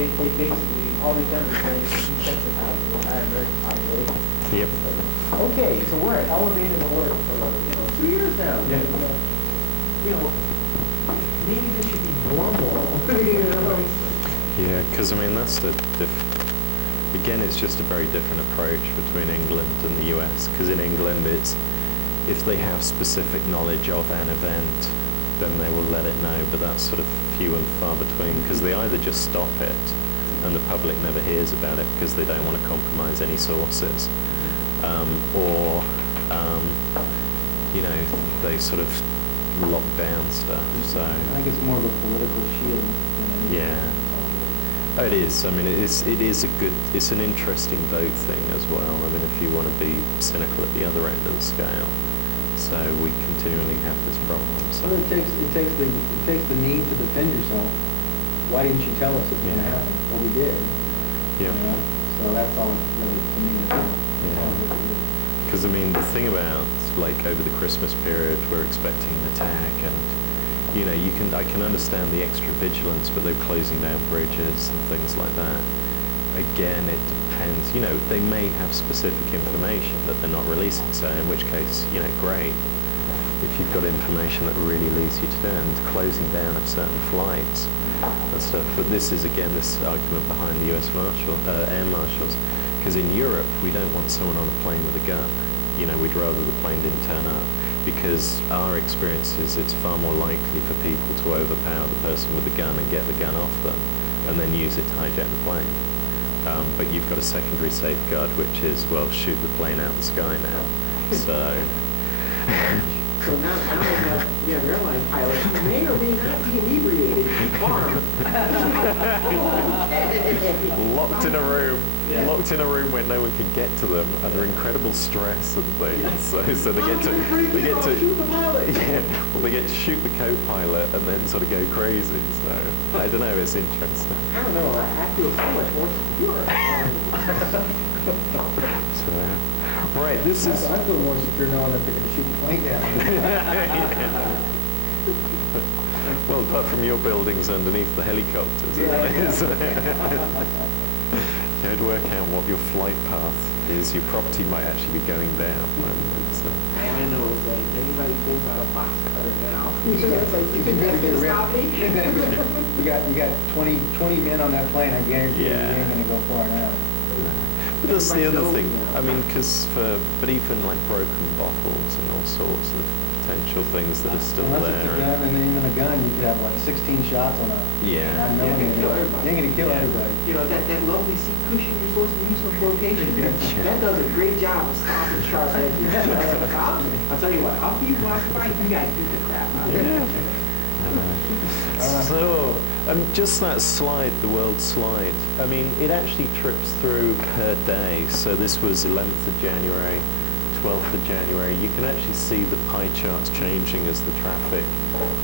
it basically, all we've done is desensitize the entire American population. Yep. Okay, so we're at elevated alert for 2 years now. Yeah. Maybe this should be normal. Yeah, because I mean that's again, it's just a very different approach between England and the US. Because in England, it's if they have specific knowledge of an event, then they will let it know. But that's sort of few and far between, because they either just stop it and the public never hears about it because they don't want to compromise any sources, or they sort of lock down stuff. So I think it's more of a political shield than anything. yeah. Oh, it is. I mean, it's an interesting vote thing as well. I mean, if you want to be cynical at the other end of the scale, so we continually have this problem. So Well, it takes the need to defend yourself. Why didn't you tell us it was going to Yeah. happen? Well, we did. yeah, So that's all really to me. That's all it really is. because I mean, the thing about like over the Christmas period, we're expecting an attack, and I can understand the extra vigilance, but they're closing down bridges and things like that. Again, it depends. They may have specific information that they're not releasing, so in which case, great. If you've got information that really leads you to do it, and closing down of certain flights and stuff. But this is, again, this argument behind the US air marshals, because in Europe, we don't want someone on a plane with a gun. We'd rather the plane didn't turn up, because our experience is it's far more likely for people to overpower the person with the gun and get the gun off them, and then use it to hijack the plane. But you've got a secondary safeguard, which is, well, shoot the plane out the sky now. So So now we have airline pilots who may or may not be inebriated and armed. locked in a room where no one can get to them under incredible stress and things. So they get to shoot the pilot. yeah, well, they get to shoot the co-pilot and then sort of go crazy. So I don't know, it's interesting. I don't know, I feel so much more secure. So, right, this is I feel more secure knowing that they're going to shoot the plane down. well, apart from your buildings underneath the helicopters. You had to work out what your flight path is. Your property might actually be going down. So. I know, it's like anybody pulls out a box cutter now. It's like, you can never stop me. You got 20 men on that plane. I guarantee you Yeah. ain't going to go far now. But that's the other thing. I mean, but even like broken bottles and all sorts of potential things that are still Unless there. it's a gun, and then even a gun, you could have like 16 shots on a. Yeah. I know You're gonna you kill everybody. ain't going to kill everybody. That lovely seat cushion you're supposed to use for flotation, that does a great job of stopping sharp edges. I'll tell you what, I'll keep watching by you guys do the crap out of it. So, just that slide, the world slide, I mean, it actually trips through per day. So this was 11th of January, 12th of January. You can actually see the pie charts changing as the traffic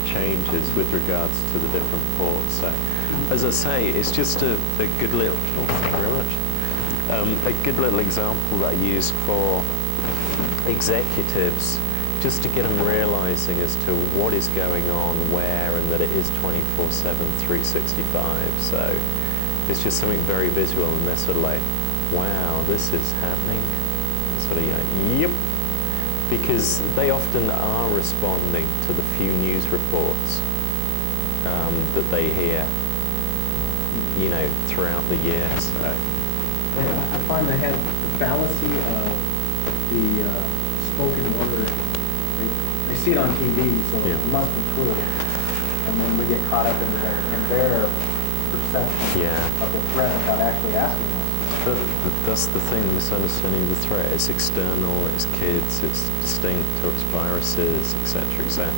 changes with regards to the different ports. So, as I say, it's just a good little, thank you very much, a good little example that I use for executives, just to get them realizing as to what is going on where, and that it is 24/7, 365. So it's just something very visual, and they're sort of like, wow, this is happening. Sort of, yep. Because they often are responding to the few news reports that they hear, throughout the year. So. I find they have the fallacy of the spoken word. They see it on TV, so Yeah. it must be true. And then we get caught up in their perception of the threat without actually asking us. That's the thing, the misunderstanding of the threat. It's external, it's kids, it's distinct, or it's viruses, etc., etc.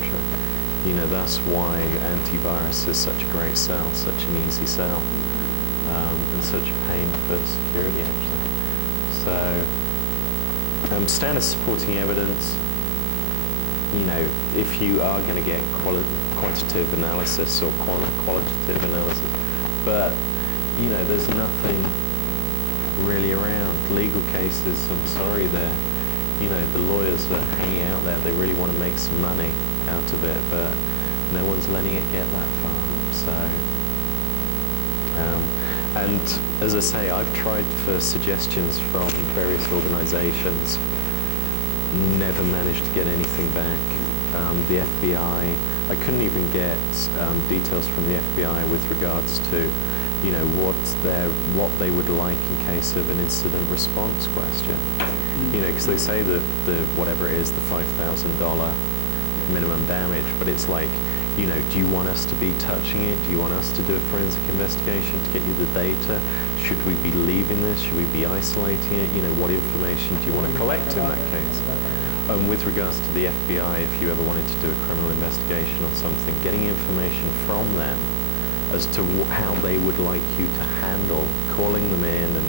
That's why antivirus is such a great sell, such an easy sell, and such a pain for security, actually. So, standard supporting evidence. If you are going to get quantitative analysis or qualitative analysis, but there's nothing really around. Legal cases, I'm sorry, the lawyers are hanging out there. They really want to make some money out of it, but no one's letting it get that far. So, And as I say, I've tried for suggestions from various organizations, never managed to get anything back. The FBI, I couldn't even get details from the FBI with regards to, you know, what they would like in case of an incident response question. You know, because they say that the whatever it is, the $5,000 minimum damage, but it's like, you know, do you want us to be touching it? Do you want us to do a forensic investigation to get you the data? Should we be leaving this? Should we be isolating it? You know, what information do you want to collect in that case? With regards to the FBI, if you ever wanted to do a criminal investigation on something, getting information from them as to how they would like you to handle calling them in and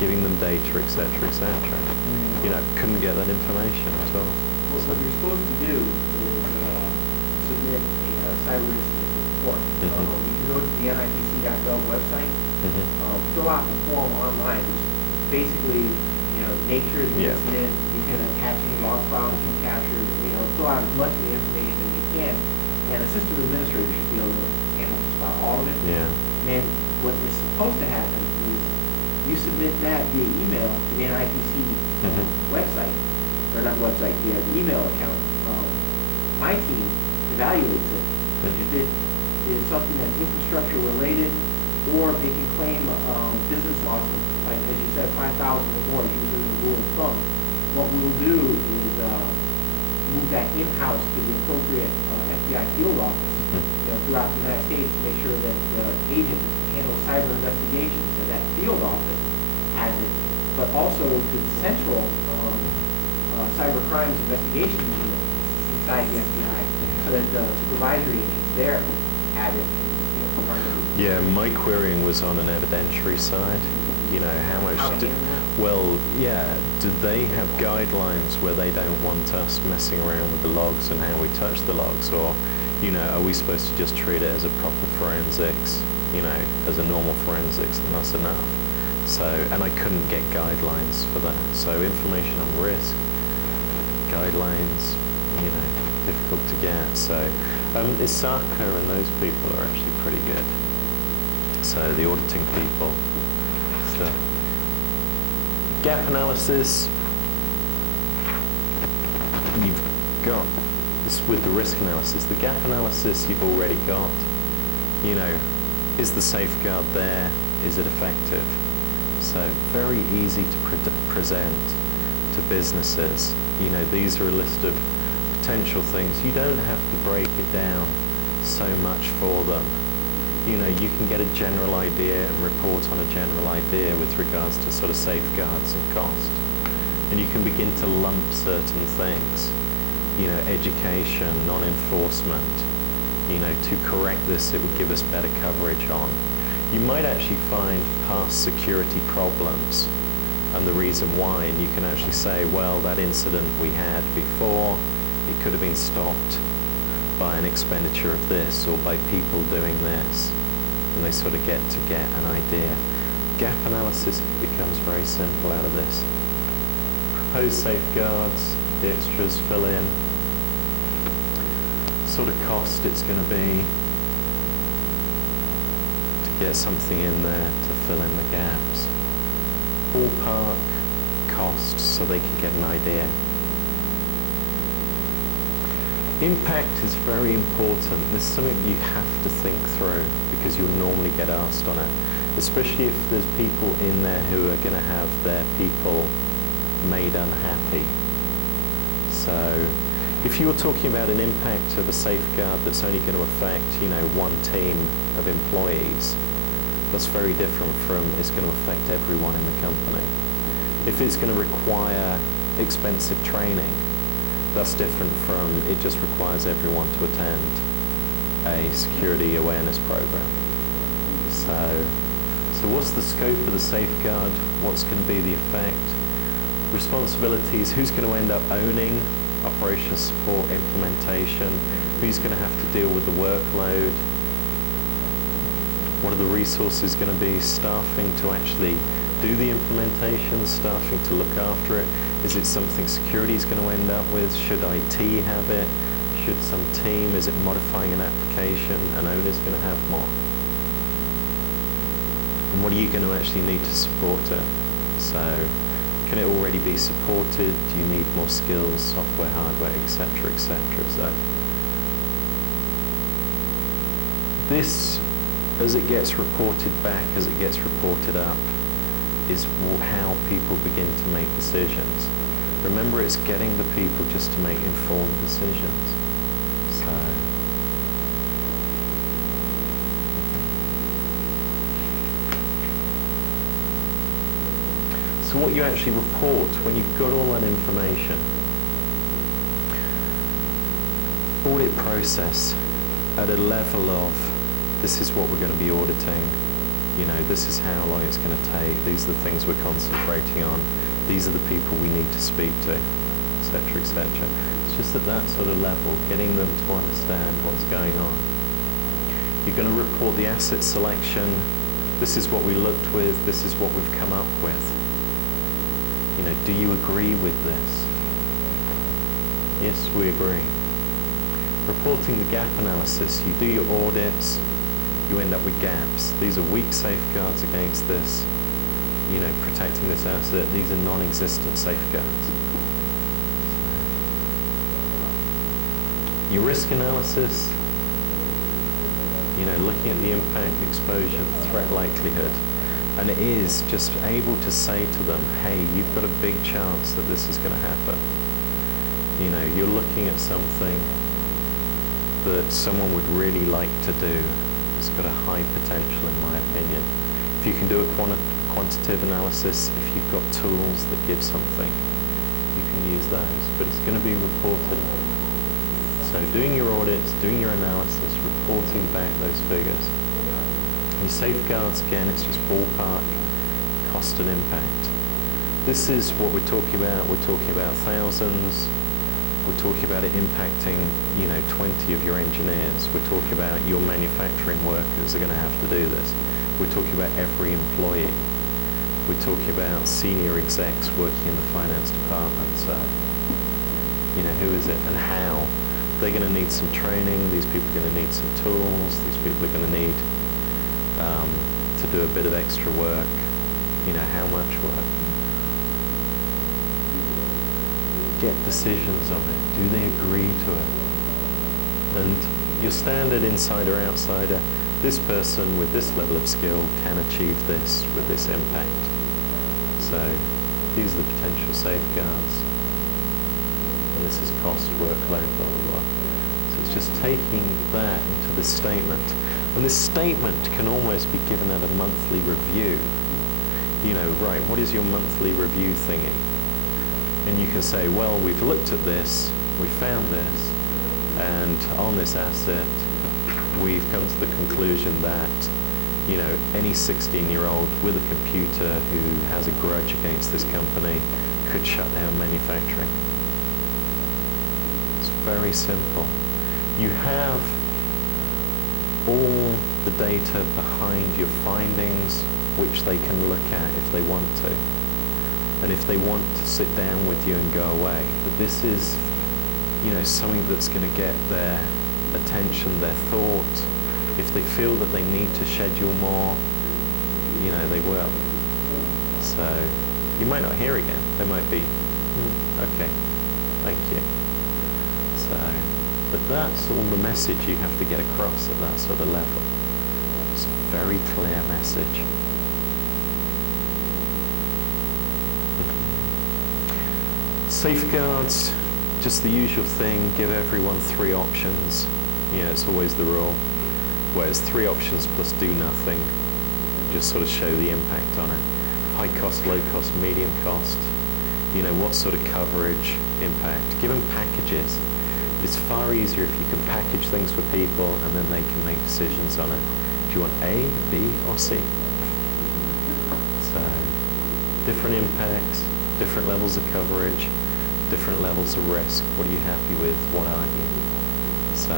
giving them data, etc., etc. You know, couldn't get that information at all. What you're supposed to do is submit a cyber incident report. You can go to the NIPC.gov website, fill out the form online, which basically, you know, nature of the incident. You can attach any log files you capture, you know, fill out as much of the information as you can, and a system administrator should be able to handle just about all of it. Yeah. And what is supposed to happen is you submit that via email to the NIPC website, or not website, via email account. My team evaluates it. If it is something that's infrastructure related, or if they can claim business loss of, like as you said, 5,000 or more, usually the rule of thumb, what we'll do is move that in-house to the appropriate FBI field office, you know, throughout the United States to make sure that the agent that handles cyber investigations at that field office has it, but also to the central cyber crimes investigation unit inside the FBI, so that the supervisory agents there have it. Yeah, my querying was on an evidentiary side. You know, how much well, yeah, do they have guidelines where they don't want us messing around with the logs and how we touch the logs? Or, you know, are we supposed to just treat it as a proper forensics, you know, as a normal forensics, and that's enough? So, and I couldn't get guidelines for that. So information on risk, guidelines, you know, difficult to get. So ISACA and those people are actually pretty good. So the auditing people. So gap analysis, you've got this with the risk analysis. The gap analysis you've already got. You know, is the safeguard there? Is it effective? So very easy to present to businesses. You know, these are a list of potential things. You don't have to break it down so much for them. You know, you can get a general idea and report on a general idea with regards to sort of safeguards and cost. And you can begin to lump certain things. You know, education, non-enforcement. You know, to correct this, it would give us better coverage on. You might actually find past security problems and the reason why, and you can actually say, well, that incident we had before, it could have been stopped by an expenditure of this or by people doing this, and they sort of get an idea. Gap analysis becomes very simple out of this. Proposed safeguards, the extras fill in, sort of cost it's going to be to get something in there to fill in the gaps. Ballpark costs so they can get an idea. Impact is very important. This is something you have to think through because you'll normally get asked on it, especially if there's people in there who are going to have their people made unhappy. So if you're talking about an impact of a safeguard that's only going to affect, you know, one team of employees, that's very different from it's going to affect everyone in the company. If it's going to require expensive training, that's different from it just requires everyone to attend a security awareness program. So what's the scope of the safeguard? What's going to be the effect? Responsibilities, who's going to end up owning operations support implementation? Who's going to have to deal with the workload? What are the resources going to be? Staffing to actually do the implementation, staffing to look after it. Is it something security is going to end up with? Should IT have it? Should some team? Is it modifying an application? An owner's going to have more. And what are you going to actually need to support it? So can it already be supported? Do you need more skills, software, hardware, etc., etc.? So this, as it gets reported back, as it gets reported up, is how people begin to make decisions. Remember, it's getting the people just to make informed decisions. So what you actually report when you've got all that information, audit process at a level of, this is what we're going to be auditing, you know, this is how long it's going to take, these are the things we're concentrating on, these are the people we need to speak to, etc., etc. It's just at that sort of level, getting them to understand what's going on. You're going to report the asset selection. This is what we looked with, this is what we've come up with. You know, do you agree with this? Yes, we agree. Reporting the gap analysis. You do your audits, you end up with gaps. These are weak safeguards against this, you know, protecting this asset. These are non-existent safeguards. Your risk analysis, you know, looking at the impact, exposure, the threat likelihood. And it is just able to say to them, hey, you've got a big chance that this is going to happen. You know, you're looking at something that someone would really like to do. It's got a high potential, in my opinion. If you can do a quantitative analysis, if you've got tools that give something, you can use those. But it's going to be reported. So doing your audits, doing your analysis, reporting back those figures. Your safeguards, again, it's just ballpark, cost and impact. This is what we're talking about. We're talking about thousands. We're talking about it impacting, you know, 20 of your engineers. We're talking about your manufacturing workers are going to have to do this. We're talking about every employee. We're talking about senior execs working in the finance department. So, you know, who is it and how? They're going to need some training. These people are going to need some tools. These people are going to need to do a bit of extra work. You know, how much work? Get decisions on it. Do they agree to it? And your standard insider outsider, this person with this level of skill can achieve this with this impact. So these are the potential safeguards. And this is cost, workload, blah, blah, blah. So it's just taking that into this statement. And this statement can almost be given at a monthly review. You know, right, what is your monthly review thingy? And you can say, well, we've looked at this, we found this, and on this asset, we've come to the conclusion that, you know, any 16-year-old with a computer who has a grudge against this company could shut down manufacturing. It's very simple. You have all the data behind your findings, which they can look at if they want to. And if they want to sit down with you and go away. But this is, you know, something that's going to get their attention, their thought. If they feel that they need to schedule more, you know, they will. So you might not hear again. They might be, okay, thank you. So, but that's all the message you have to get across at that sort of level. It's a very clear message. Safeguards, just the usual thing, give everyone 3 options. You know, it's always the rule. Where it's 3 options plus do nothing. Just sort of show the impact on it. High cost, low cost, medium cost. You know, what sort of coverage, impact. Give them packages. It's far easier if you can package things for people and then they can make decisions on it. Do you want A, B, or C? So, different impacts, different levels of coverage, different levels of risk. What are you happy with? What aren't you? So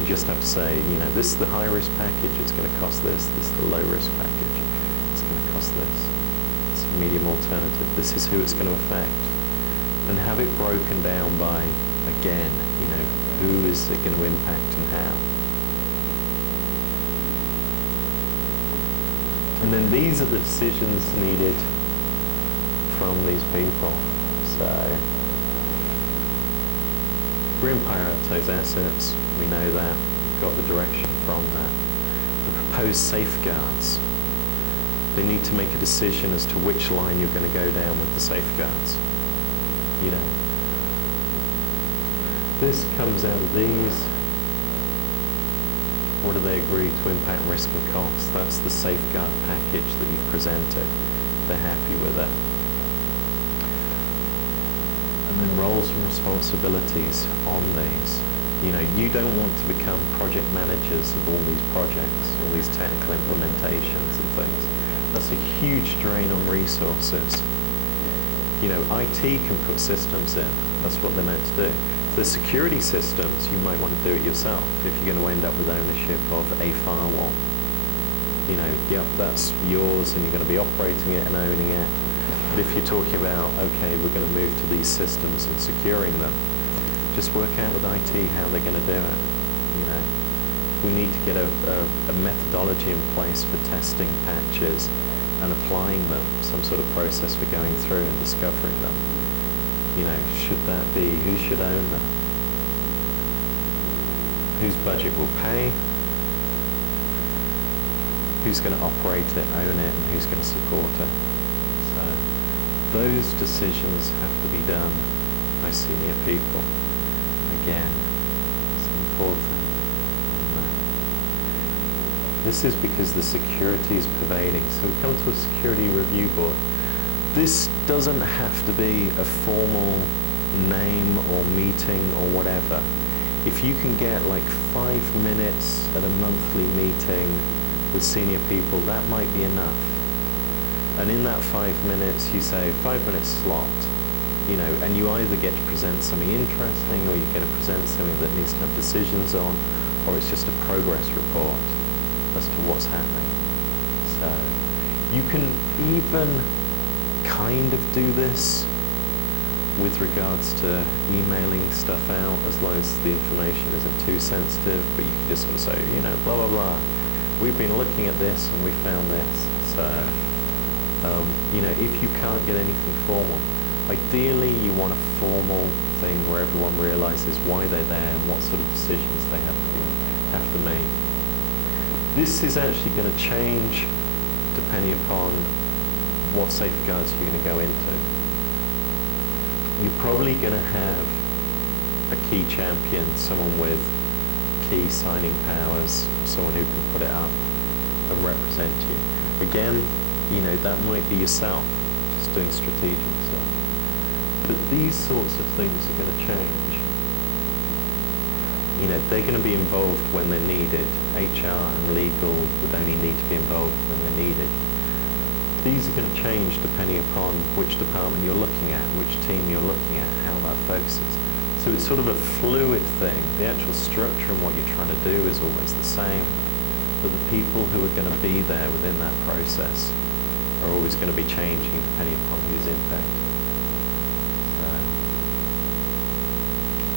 you just have to say, you know, this is the high risk package, it's going to cost this. This is the low risk package, it's going to cost this. It's a medium alternative. This is who it's going to affect. And have it broken down by, again, you know, who is it going to impact and how. And then these are the decisions needed from these people. So we're going to prioritize assets. We know that. We've got the direction from that. The proposed safeguards. They need to make a decision as to which line you're going to go down with the safeguards. You know, this comes out of these. What do they agree to impact, risk and cost? That's the safeguard package that you've presented. They're happy with it. And then roles and responsibilities on these. You know, you don't want to become project managers of all these projects, all these technical implementations and things. That's a huge drain on resources. You know, IT can put systems in. That's what they're meant to do. For security systems, you might want to do it yourself if you're going to end up with ownership of a firewall. You know, yep, that's yours and you're going to be operating it and owning it. But if you're talking about, okay, we're going to move to these systems and securing them, just work out with IT how they're going to do it. You know, we need to get a methodology in place for testing patches and applying them, some sort of process for going through and discovering them. You know, should that be, who should own them? Whose budget will pay? Who's going to operate it, own it, and who's going to support it? So those decisions have to be done by senior people. Again, it's important. This is because the security is pervading. So we come to a security review board. This doesn't have to be a formal name or meeting or whatever. If you can get like 5 minutes at a monthly meeting with senior people, that might be enough. And in that 5 minutes, you say 5 minutes slot, you know, and you either get to present something interesting or you get to present something that needs to have decisions on, or it's just a progress report as to what's happening. So you can even kind of do this with regards to emailing stuff out, as long as the information isn't too sensitive, but you can just sort of say, you know, blah, blah, blah. We've been looking at this and we found this. So, you know, if you can't get anything formal, ideally you want a formal thing where everyone realizes why they're there and what sort of decisions they have to make. This is actually going to change depending upon what safeguards you're going to go into. You're probably going to have a key champion, someone with key signing powers, someone who can put it up and represent you. Again, you know, that might be yourself, just doing strategic stuff. But these sorts of things are going to change. You know, they're going to be involved when they're needed. HR and legal would only need to be involved when they're needed. These are going to change depending upon which department you're looking at, which team you're looking at, how that focuses. So it's sort of a fluid thing. The actual structure and what you're trying to do is always the same, but the people who are going to be there within that process are always going to be changing depending upon who's impacted. So,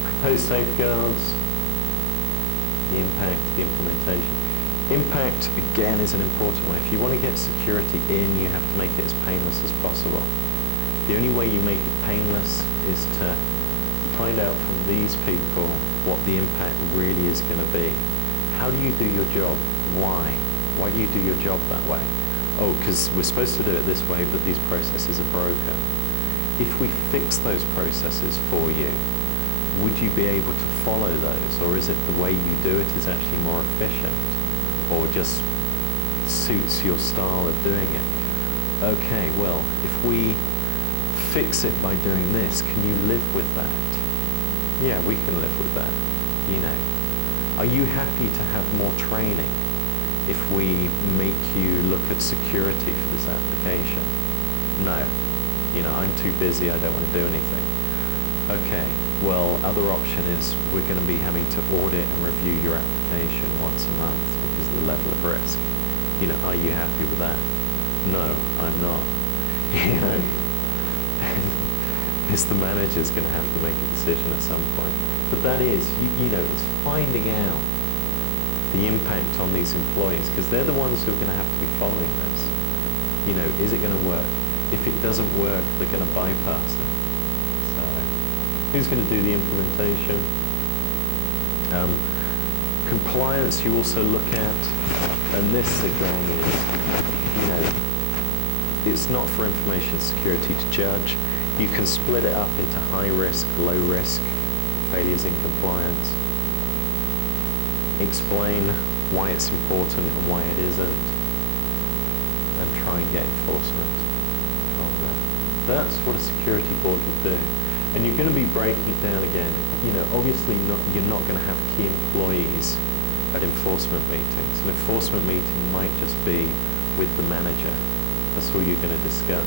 proposed safeguards, the impact, the implementation. Impact, again, is an important one. If you want to get security in, you have to make it as painless as possible. The only way you make it painless is to find out from these people what the impact really is going to be. How do you do your job? Why? Why do you do your job that way? Oh, because we're supposed to do it this way, but these processes are broken. If we fix those processes for you, would you be able to follow those? Or is it the way you do it is actually more efficient? Or just suits your style of doing it? Okay, well, if we fix it by doing this, can you live with that? Yeah, we can live with that, you know. Are you happy to have more training if we make you look at security for this application? No. You know, I'm too busy, I don't want to do anything. Okay, well, other option is we're going to be having to audit and review your application once a month because of the level of risk. You know, are you happy with that? No, I'm not. You know, it's the manager's going to have to make a decision at some point. But that is, you know, it's finding out the impact on these employees, because they're the ones who are going to have to be following this. You know, is it going to work? If it doesn't work, they're going to bypass it. So, who's going to do the implementation? Compliance you also look at, and this again is, you know, it's not for information security to judge. You can split it up into high risk, low risk failures in compliance. Explain why it's important and why it isn't, and try and get enforcement from that. That's what a security board will do. And you're going to be breaking it down again. You know, obviously you're not going to have key employees at enforcement meetings. An enforcement meeting might just be with the manager. That's all you're going to discuss.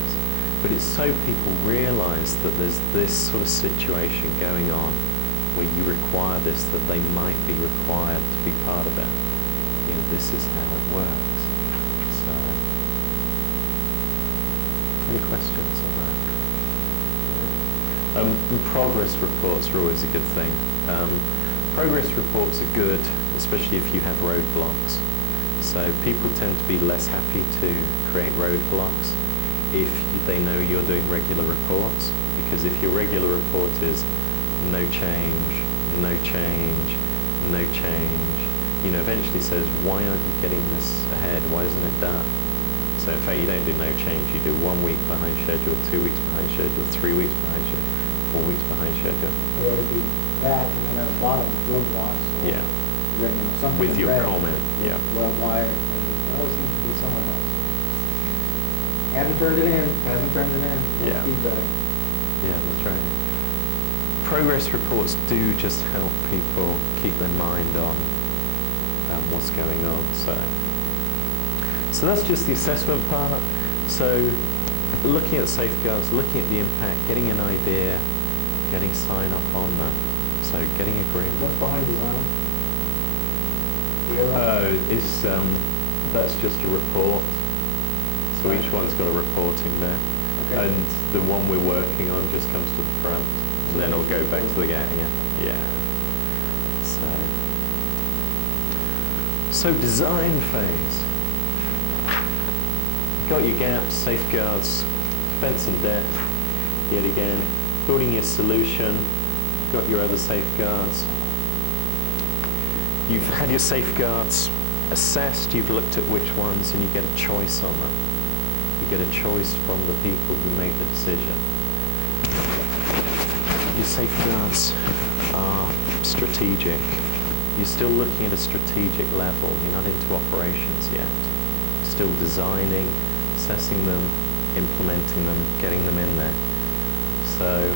But it's so people realize that there's this sort of situation going on where you require this, that they might be required to be part of it. You know, this is how it works. So, any questions on that? And progress reports are always a good thing. Progress reports are good, especially if you have roadblocks. So people tend to be less happy to create roadblocks if they know you're doing regular reports, because if your regular report is no change, no change, no change, you know, eventually says, why aren't you getting this ahead? Why isn't it done? So in fact, you don't do no change. You do 1 week behind schedule, 2 weeks behind schedule, 3 weeks behind schedule, 4 weeks behind schedule. Or do that, and then at the bottom, roadblocks. Or, Yeah. you know, something With in your red, comment, yeah. Well, why? And it always seems to be someone else. Hasn't turned it in. Hasn't turned it in. Yeah. Feedback. Yeah, that's right. Progress reports do just help people keep their mind on what's going on. So that's just the assessment part. So looking at safeguards, looking at the impact, getting an idea, getting sign off on them. So getting agreement. What's behind design? It's that's just a report. So each one's got a reporting bit. Okay. And the one we're working on just comes to the front, and then it'll go back to the gang. Yeah. So design phase. Got your gaps, safeguards, defense and depth. Yet again, building your solution. Got your other safeguards. You've had your safeguards assessed. You've looked at which ones, and you get a choice on them. You get a choice from the people who make the decision. Your safeguards are strategic. You're still looking at a strategic level. You're not into operations yet. You're still designing, assessing them, implementing them, getting them in there. So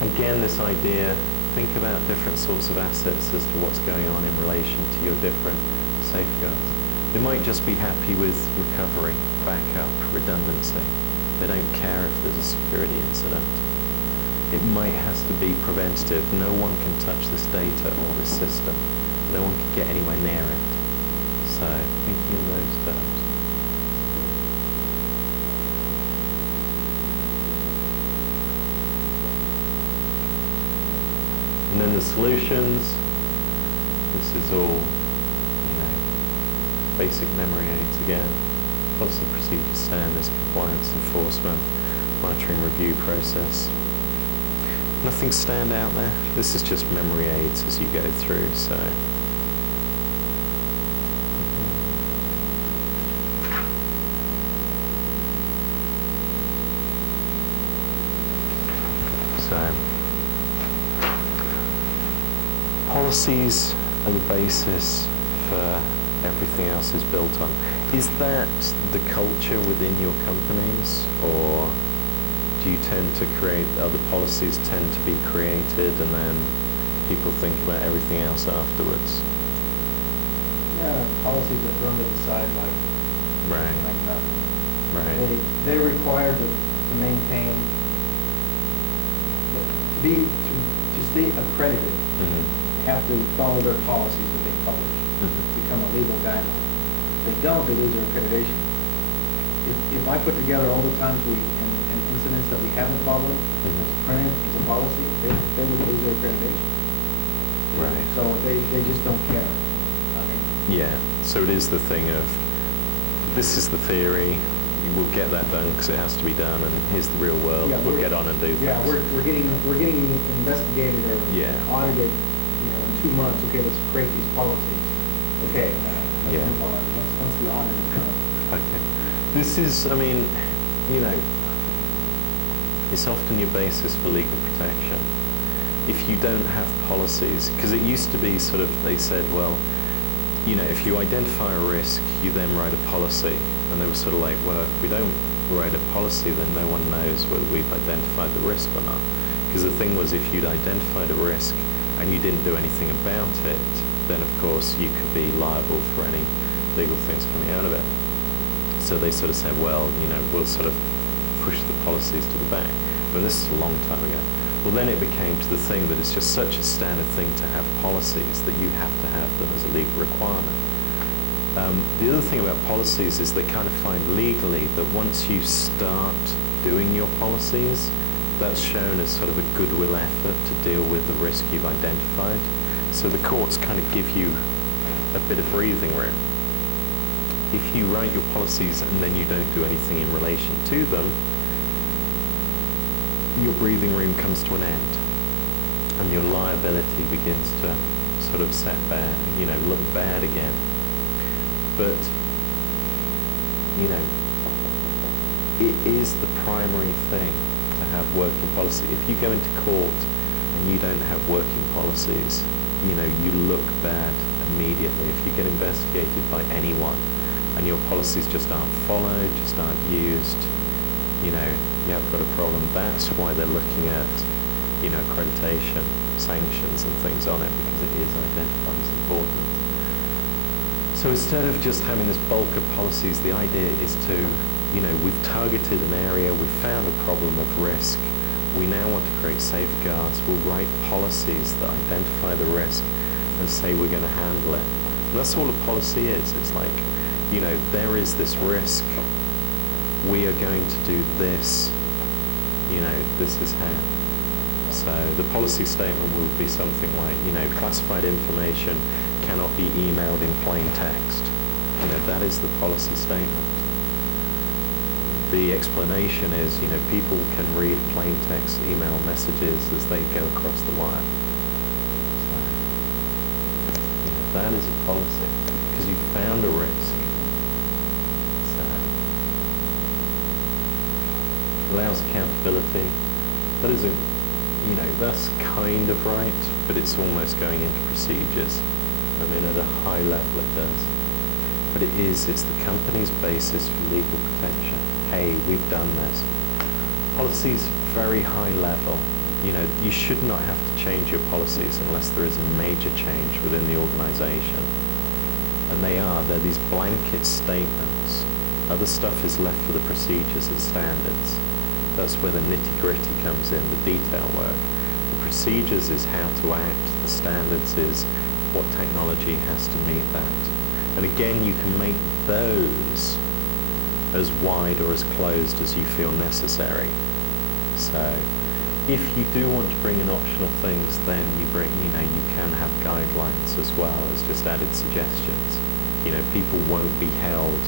again, this idea, think about different sorts of assets as to what's going on in relation to your different safeguards. They might just be happy with recovery, backup, redundancy. They don't care if there's a security incident. It might has to be preventative. No one can touch this data or this system. No one can get anywhere near it. So thinking in those terms. And then the solutions. This is all, you know, basic memory aids again. Policy, procedure, standards, compliance, enforcement, monitoring, review process. Nothing stand out there. This is just memory aids as you go through, so. Policies are the basis for everything else is built on. Is that the culture within your companies, or do you tend to create, other policies tend to be created and then people think about everything else afterwards? Yeah, policies are thrown to the side like nothing. Right. They're required to maintain, to stay accredited. Mm-hmm. They have to follow their policies that they publish, become a legal guideline. If they don't, they lose their accreditation. If I put together all the times and incidents that we haven't followed, it's printed as a policy, they would lose their accreditation. Right. So they just don't care. I mean, Yeah, so it is the thing of, this is the theory, we'll get that done because it has to be done, and here's the real world, Yeah, we'll get on and do things. Yeah, we're getting investigated or Yeah. audited, in 2 months. Okay, let's create these policies. Okay, let's Yeah. move on. Once the audit is done. Okay. This is, I mean, it's often your basis for legal protection. If you don't have policies, because it used to be sort of, they said, well, if you identify a risk, you then write a policy. And they were sort of like, well, if we don't write a policy, then no one knows whether we've identified the risk or not. Because the thing was, if you'd identified a risk and you didn't do anything about it, then of course you could be liable for any legal things coming out of it. So they sort of said, well, we'll sort of push the policies to the back. But this is a long time ago. Well, then it became to the thing that it's just such a standard thing to have policies that you have to have them as a legal requirement. The other thing about policies is they kind of find legally that once you start doing your policies, that's shown as sort of a goodwill effort to deal with the risk you've identified. So the courts kind of give you a bit of breathing room. If you write your policies and then you don't do anything in relation to them, your breathing room comes to an end, and your liability begins to sort of set bad, look bad again. But, it is the primary thing to have working policy. If you go into court and you don't have working policies, you look bad immediately. If you get investigated by anyone and your policies just aren't followed, just aren't used, you have got a problem. That's why they're looking at, accreditation, sanctions and things on it, because it is identified as important. So instead of just having this bulk of policies, the idea is to, we've targeted an area, we've found a problem of risk, we now want to create safeguards, we'll write policies that identify the risk and say we're going to handle it. And that's all a policy is. It's like, there is this risk, we are going to do this, this is how. So the policy statement would be something like, classified information cannot be emailed in plain text. That is the policy statement. The explanation is, people can read plain text email messages as they go across the wire. So, that is a policy, because you found a risk. So, allows accountability. That isn't, that's kind of right, but it's almost going into procedures. I mean, at a high level it does. But it's the company's basis for legal protection. Hey, we've done this. Policies, very high level. You should not have to change your policies unless there is a major change within the organization. And they're these blanket statements. Other stuff is left for the procedures and standards. That's where the nitty-gritty comes in, the detail work. The procedures is how to act, the standards is what technology has to meet that. And again, you can make those as wide or as closed as you feel necessary. So if you do want to bring in optional things, then you can have guidelines as well as just added suggestions. People won't be held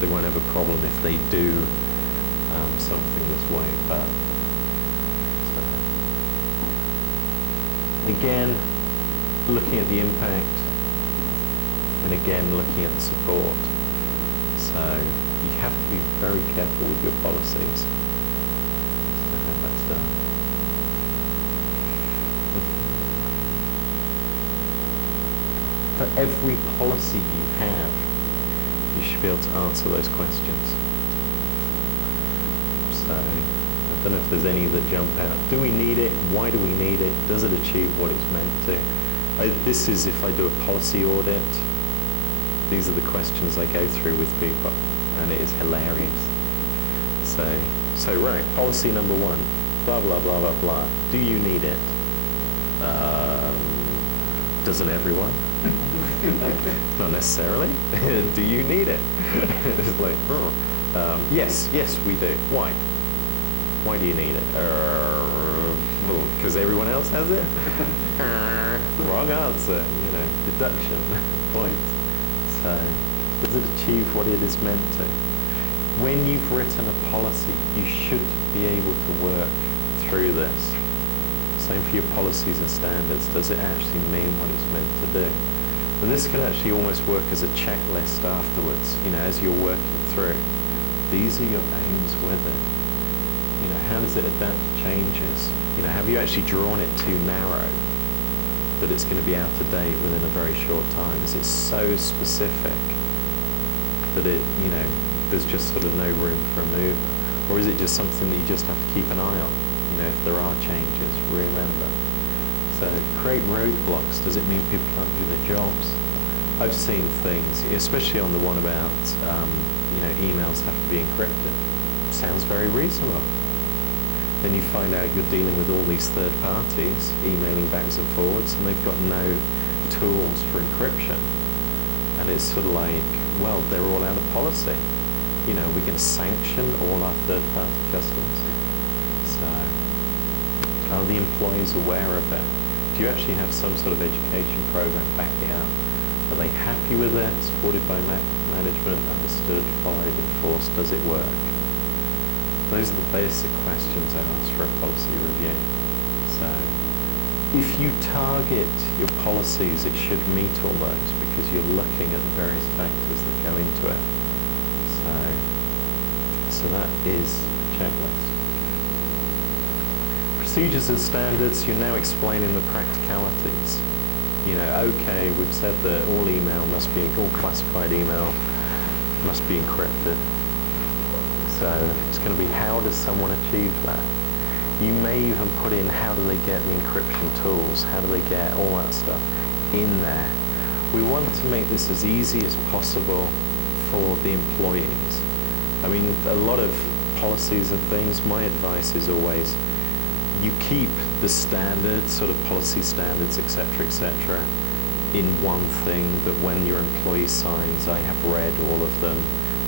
they won't have a problem if they do something this way. But again, looking at the impact, and again looking at the support. So you have to be very careful with your policies. So that's done. For every policy you have, you should be able to answer those questions. So I don't know if there's any that jump out. Do we need it? Why do we need it? Does it achieve what it's meant to? This is if I do a policy audit. These are the questions I go through with people, and it is hilarious. So right, policy number 1, blah, blah, blah, blah, blah. Do you need it? Doesn't everyone? Not necessarily. Do you need it? It's like, yes, we do. Why? Why do you need it? Well, because everyone else has it? Wrong answer, deduction points. So, does it achieve what it is meant to? When you've written a policy, you should be able to work through this. Same for your policies and standards. Does it actually mean what it's meant to do? And this can actually almost work as a checklist afterwards, as you're working through. These are your aims with it. How does it adapt to changes? Have you actually drawn it too narrow that it's going to be out of date within a very short time? Is it so specific that there's just sort of no room for a movement? Or is it just something that you just have to keep an eye on? If there are changes, remember. So create roadblocks. Does it mean people can't do their jobs? I've seen things, especially on the one about, emails have to be encrypted. Sounds very reasonable. Then you find out you're dealing with all these third parties, emailing backwards and forwards, and they've got no tools for encryption. And it's sort of like, well, they're all out of policy. We're going to sanction all our third party customers. So, are the employees aware of that? Do you actually have some sort of education program backing up? Are they happy with it, supported by management, understood, followed, enforced? Does it work? Those are the basic questions I ask for a policy review. So, if you target your policies, it should meet all those because you're looking at the various factors that go into it. So that is a checklist. Procedures and standards, you're now explaining the practicalities. Okay, we've said that all classified email must be encrypted. So it's going to be, how does someone achieve that? You may even put in, how do they get the encryption tools? How do they get all that stuff in there? We want to make this as easy as possible for the employees. I mean, a lot of policies and things, my advice is always, you keep the standards, sort of policy standards, etc., in one thing, that when your employee signs, I have read all of them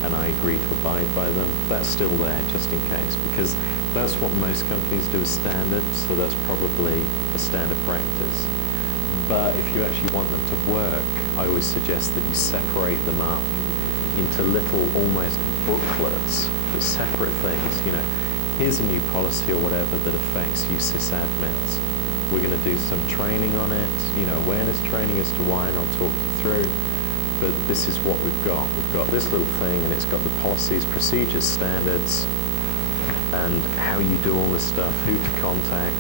and I agree to abide by them. That's still there, just in case, because that's what most companies do as standards, so that's probably a standard practice. But if you actually want them to work, I always suggest that you separate them up into little, almost booklets, for separate things. Here's a new policy or whatever that affects you sysadmins. We're going to do some training on it, awareness training as to why, and I'll talk you through. But this is what we've got. We've got this little thing, and it's got the policies, procedures, standards, and how you do all this stuff, who to contact,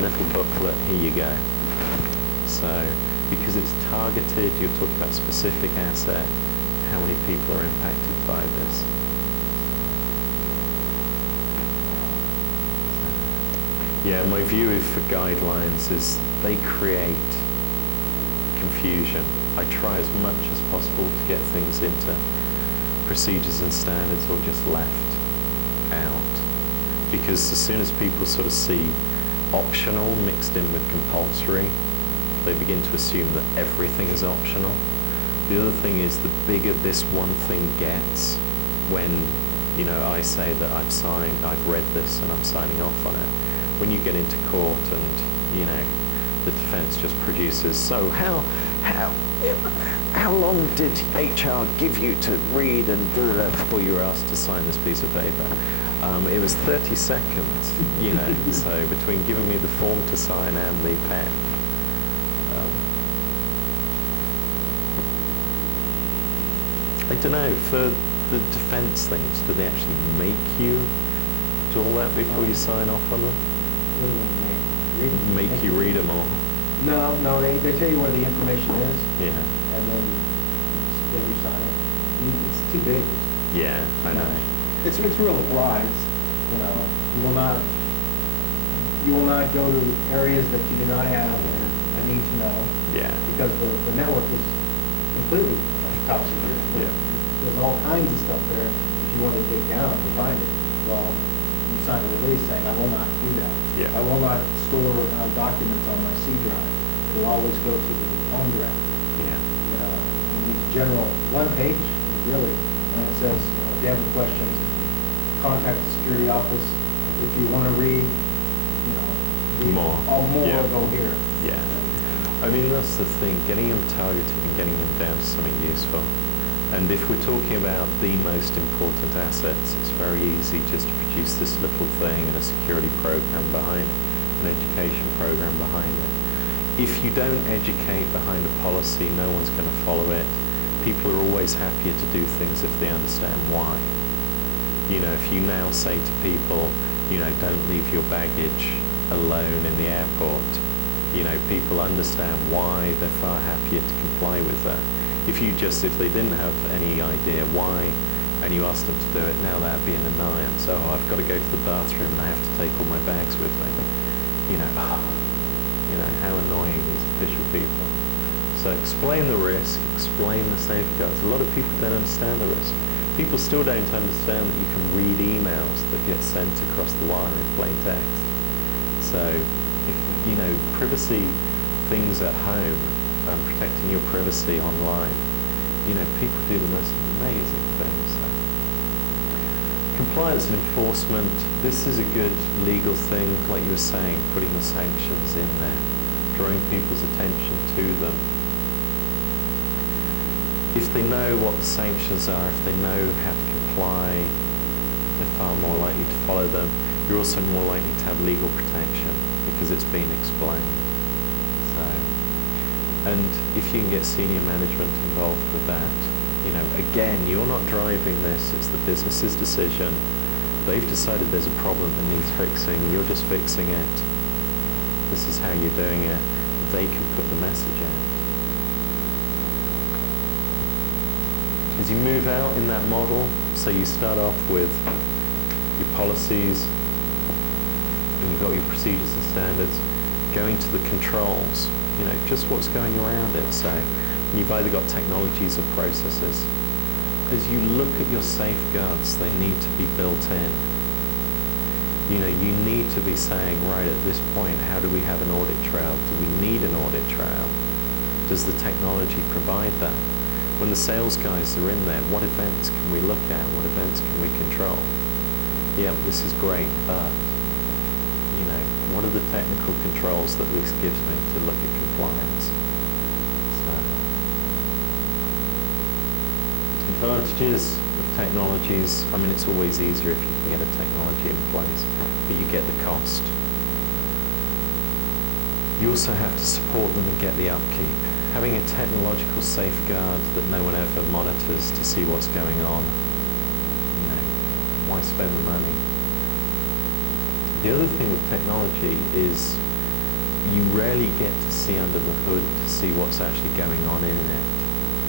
little booklet, here you go. So, because it's targeted, you're talking about specific asset, how many people are impacted by this. Yeah, my view for guidelines is they create confusion. I try as much as possible to get things into procedures and standards or just left out. Because as soon as people sort of see optional mixed in with compulsory, they begin to assume that everything is optional. The other thing is, the bigger this one thing gets, when I say that I've read this and I'm signing off on it, when you get into court and the defense just produces, so how long did HR give you to read and before you were asked to sign this piece of paper? It was 30 seconds, so between giving me the form to sign and the pen. I don't know, for the defense things, do they actually make you do all that before you sign off on them? Make you read them all? No, they tell you where the information is. Yeah. And then you sign it. It's too big. Yeah, I know. It's real broad. You will not go to areas that you do not have a need to know. Yeah. Because the network is completely top secret. Yeah. There's all kinds of stuff there if you want to dig down to find it. Well, you sign a release saying, I will not do that. Yeah. I will not store documents on my C drive. It'll always go to the home drive. Yeah. In these general one page, really, and it says, if you have any questions, contact the security office. If you want to read, more, all more, yeah. go here. Yeah. I mean, that's the thing, getting them targeted and getting them down to something useful. And if we're talking about the most important assets, it's very easy just to produce this little thing and a security program behind it, an education program behind it. If you don't educate behind a policy, no one's going to follow it. People are always happier to do things if they understand why. You know, if you now say to people, you know, don't leave your baggage alone in the airport, you know, people understand why, they're far happier to comply with that. If they didn't have any idea why, and you asked them to do it, now that'd be an annoyance. Oh, I've got to go to the bathroom and I have to take all my bags with me. You know, how annoying these official people. So explain the risk, explain the safeguards. A lot of people don't understand the risk. People still don't understand that you can read emails that get sent across the wire in plain text. So, if, you know, privacy things at home, protecting your privacy online, you know, people do the most amazing things. So. Compliance and enforcement, this is a good legal thing, like you were saying, putting the sanctions in there, drawing people's attention to them. If they know what the sanctions are, if they know how to comply, they're far more likely to follow them. You're also more likely to have legal protection because it's been explained. So, and if you can get senior management involved with that, you know, again, you're not driving this, it's the business's decision. They've decided there's a problem that needs fixing, you're just fixing it. This is how you're doing it. They can put the message out. As you move out in that model, so you start off with your policies, and you've got your procedures and standards, going to the controls, you know, just what's going around it. So you've either got technologies or processes. As you look at your safeguards, they need to be built in. You know, you need to be saying, right at this point, how do we have an audit trail? Do we need an audit trail? Does the technology provide that? When the sales guys are in there, what events can we look at? What events can we control? Yeah, this is great, but, you know, what are the technical controls that this gives me to look at compliance? So, advantages of technologies, I mean, it's always easier if you can get a technology in place, but you get the cost. You also have to support them and get the upkeep. Having a technological safeguard that no one ever monitors to see what's going on, you know, why spend the money? The other thing with technology is you rarely get to see under the hood to see what's actually going on in it.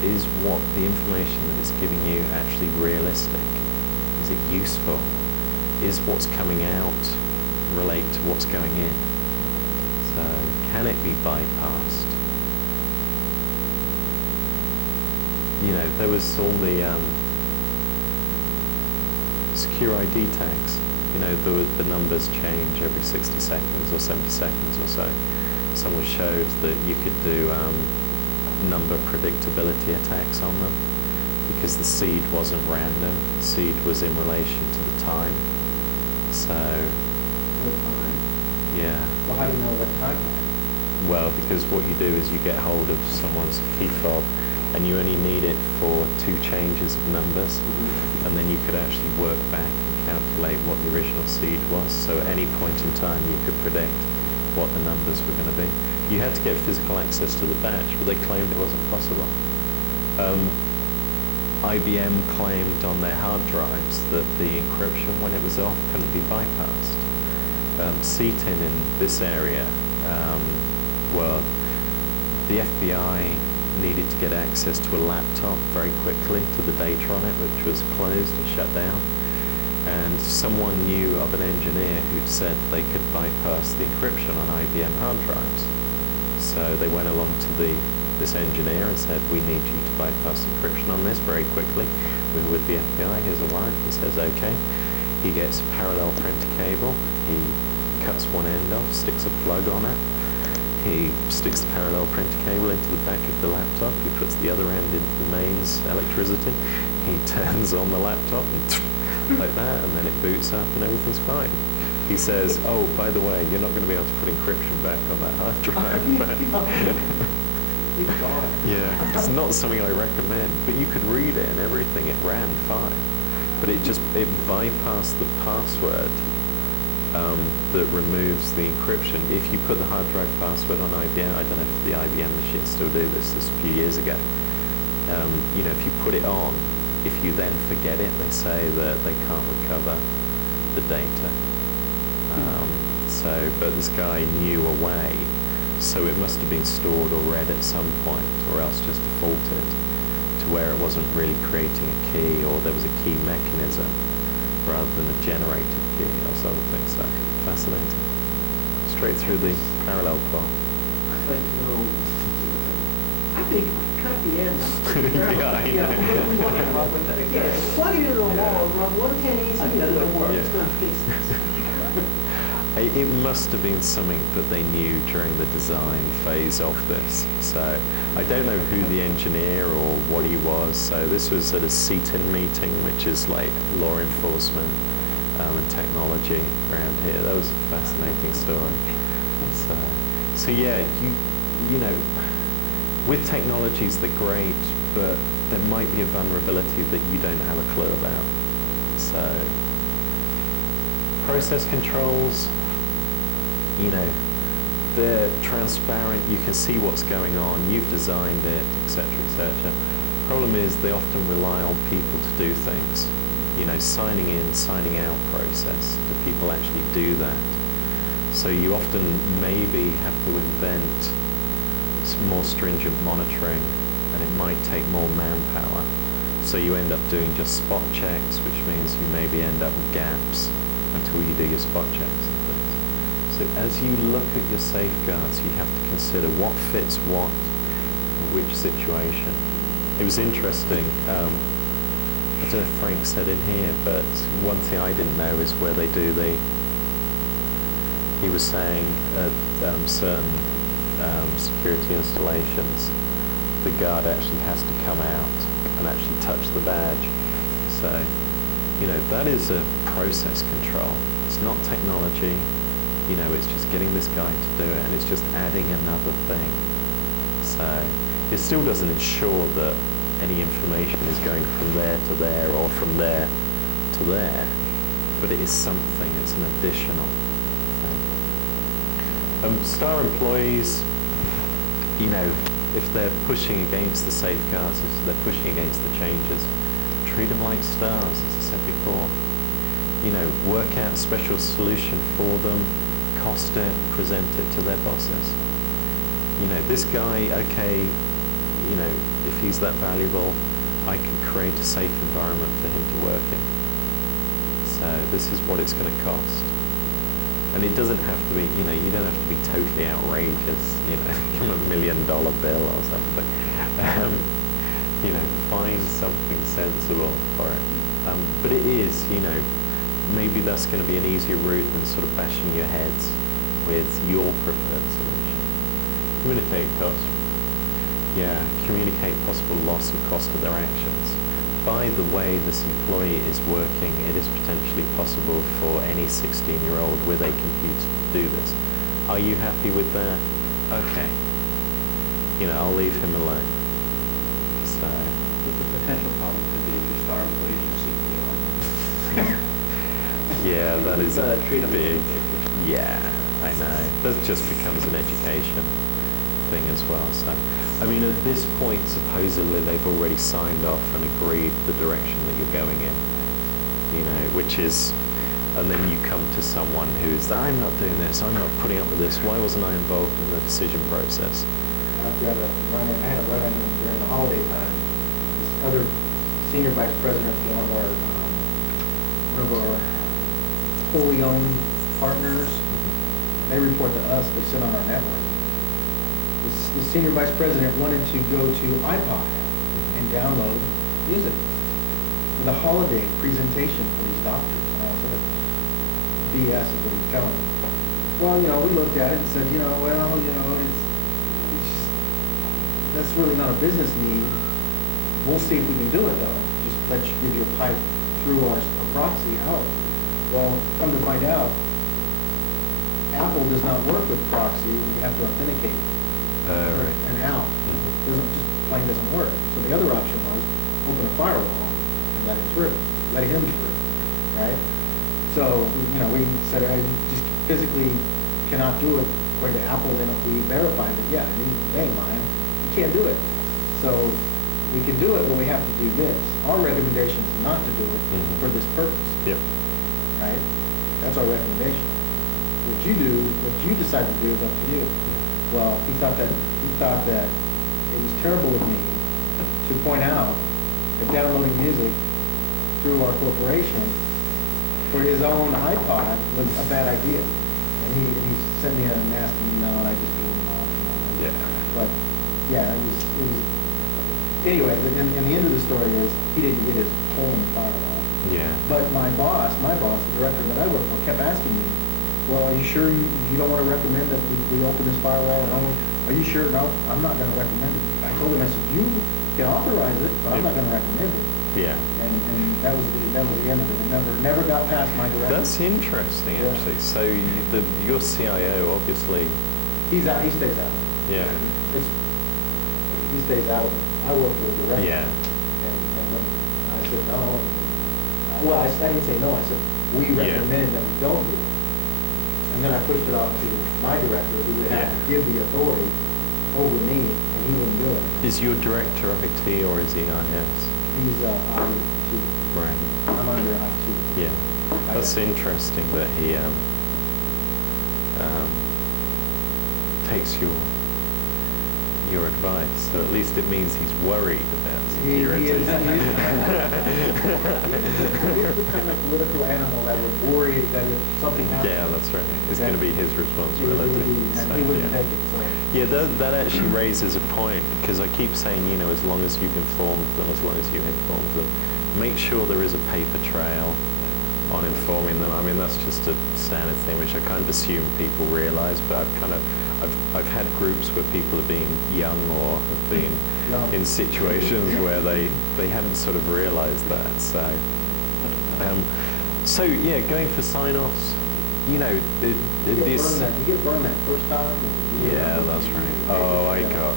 Is what the information that it's giving you actually realistic? Is it useful? Is what's coming out relate to what's going in? So can it be bypassed? You know, there was all the secure ID tags. You know, the numbers change every 60 seconds or 70 seconds or so. Someone showed that you could do number predictability attacks on them because the seed wasn't random. The seed was in relation to the time. So, The time? yeah. Well, how do you know what time? Well, because what you do is you get hold of someone's key fob and you only need it for 2 changes of numbers, and then you could actually work back and calculate what the original seed was. So at any point in time you could predict what the numbers were going to be. You had to get physical access to the batch, but they claimed it wasn't possible. IBM claimed on their hard drives that the encryption, when it was off, couldn't be bypassed. CTIN in this area, well, the FBI needed to get access to a laptop very quickly to the data on it, which was closed and shut down. And someone knew of an engineer who'd said they could bypass the encryption on IBM hard drives. So they went along to this engineer and said, we need you to bypass encryption on this very quickly. We're with the FBI, here's a warrant. He says, okay. He gets a parallel printer cable. He cuts one end off, sticks a plug on it. He sticks the parallel printer cable into the back of the laptop. He puts the other end into the mains electricity. He turns on the laptop and like that, and then it boots up and everything's fine. he says, oh, by the way, you're not going to be able to put encryption back on that hard drive. It's gone. Yeah, it's not something I recommend, but you could read it and everything, it ran fine. But it bypassed the password that removes the encryption. If you put the hard drive password on IBM, I don't know if the IBM machines still do this a few years ago, if you put it on, if you then forget it, they say that they can't recover the data. But this guy knew a way, so it must have been stored or read at some point, or else just defaulted to where it wasn't really creating a key, or there was a key mechanism rather than a generated key or something. So fascinating. Straight through the parallel plot. But, I think cut the end. Yeah, I know. Yeah, plug it into a wall, run 110 AC, and it'll work. It's going to fix this. It must have been something that they knew during the design phase of this. So I don't know who the engineer or what he was. So this was at a CETIN meeting, which is like law enforcement and technology around here. That was a fascinating story. So yeah, with technologies they're great, but there might be a vulnerability that you don't have a clue about. So process controls, they're transparent, you can see what's going on, you've designed it, etc., etc. Problem is they often rely on people to do things. Signing in, signing out process. Do people actually do that? So you often maybe have to invent some more stringent monitoring, and it might take more manpower. So you end up doing just spot checks, which means you maybe end up with gaps until you do your spot checks and things. So as you look at your safeguards, you have to consider what fits what, which situation. It was interesting, I don't know if Frank said in here, but one thing I didn't know is where they do he was saying at certain security installations, the guard actually has to come out and actually touch the badge. So, that is a process control. It's not technology, it's just getting this guy to do it, and it's just adding another thing. So, it still doesn't ensure that any information is going from there to there or from there to there, but it is something, it's an additional thing. Star employees, if they're pushing against the safeguards, if they're pushing against the changes, treat them like stars, as I said before. Work out a special solution for them, cost it, present it to their bosses. This guy, okay, if he's that valuable, I can create a safe environment for him to work in. So this is what it's going to cost. And it doesn't have to be, you don't have to be totally outrageous, give him $1 million bill or something. Find something sensible for it. But it is, maybe that's going to be an easier route than sort of bashing your heads with your preferred solution. Communicate cost. Yeah, communicate possible loss of cost of their actions. By the way this employee is working, it is potentially possible for any 16-year-old with a computer to do this. Are you happy with that? Okay. I'll leave him alone. So. But the potential problem could be if your star employees are CPO. Yeah, that is treat them big. Yeah, I know. That just becomes an education thing as well. So, at this point, supposedly they've already signed off and agreed the direction that you're going in. Which is, and then you come to someone who's, I'm not doing this, I'm not putting up with this. Why wasn't I involved in the decision process? I had a run-in during the holiday time. This other senior vice president for one of our wholly owned partners, they report to us, they sit on our network. The senior vice president wanted to go to iPod and download music with a holiday presentation for these doctors. And I said, BS is what he's telling me. Well, we looked at it and said, it's that's really not a business need. We'll see if we can do it though. Just let you give you a pipe through our proxy out. Well, come to find out, Apple does not work with proxy, you have to authenticate Right. an out. Mhm. Just plain doesn't work. So the other option was open a firewall and let it through, let him through, right? So, we said, you just physically cannot do it according to Apple, and we verified that, yeah, they ain't lying. You can't do it. So we can do it, but we have to do this. Our recommendation is not to do it Mhm. for this purpose, Yep. right? That's our recommendation. What you decide to do is up to you. Well, he thought that it was terrible of me to point out that downloading music through our corporation for his own iPod was a bad idea. And he sent me a nasty email, and I just blew him off. Yeah. But yeah, it was anyway. And the end of the story is he didn't get his hole in the firewall. Yeah. But my boss, the director that I work for, kept asking me, well, are you sure you don't want to recommend that we open this firewall? And are you sure? No, I'm not going to recommend it. I told him, I said, you can authorize it, but I'm not going to recommend it. Yeah. And that was the end of it. It never got past my director. That's interesting, Yeah. actually. So your CIO, obviously. He's out. He stays out. Yeah. He stays out. I work for the director. Yeah. And when I said no, well, I didn't say no. I said we recommend that we don't do it. And then I pushed it off to my director, who would have to give the authority over me, and he wouldn't do it. Is your director IT or is he IS? He's IT. Right. I'm under IT. Yeah. That's interesting that he takes your advice. So at least it means he's worried about security. He is the kind of political animal that would worry that if something happens. Yeah, that's right. It's going to be his responsibility. And he wouldn't take it. So. Yeah, that actually raises a point, because I keep saying, as long as you've informed them, make sure there is a paper trail on informing them. I mean, that's just a standard thing, which I kind of assume people realize, but I've had groups where people have been young or have been in situations where they haven't sort of realized that. So yeah, going for sign-offs, You get burned that first time. Yeah, that's right. Oh, I got.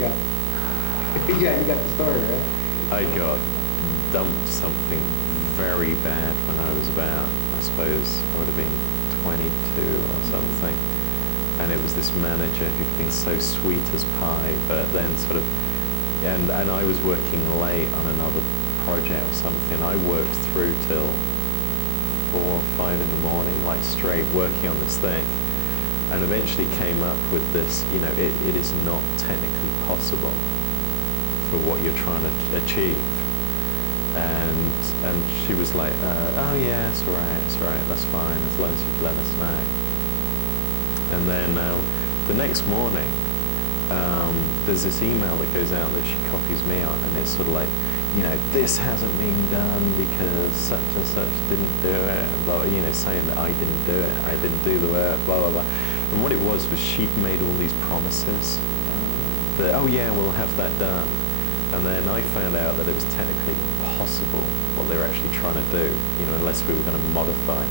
Yeah, you got the story, right? I got dumped something very bad when I was about, I suppose, I would have been 22 or something. And it was this manager who'd been so sweet as pie, but then sort of, and I was working late on another project or something. I worked through till 4 or 5 in the morning, like straight working on this thing, and eventually came up with this, it is not technically possible for what you're trying to achieve. And she was like, oh yeah, it's all right, that's fine, as long as you let us know. And then the next morning, there's this email that goes out that she copies me on, and it's sort of like, this hasn't been done because such and such didn't do it, and blah, saying that I didn't do it, I didn't do the work, blah, blah, blah. And what it was she'd made all these promises that, oh yeah, we'll have that done. And then I found out that it was technically impossible what they were actually trying to do, unless we were going to modify,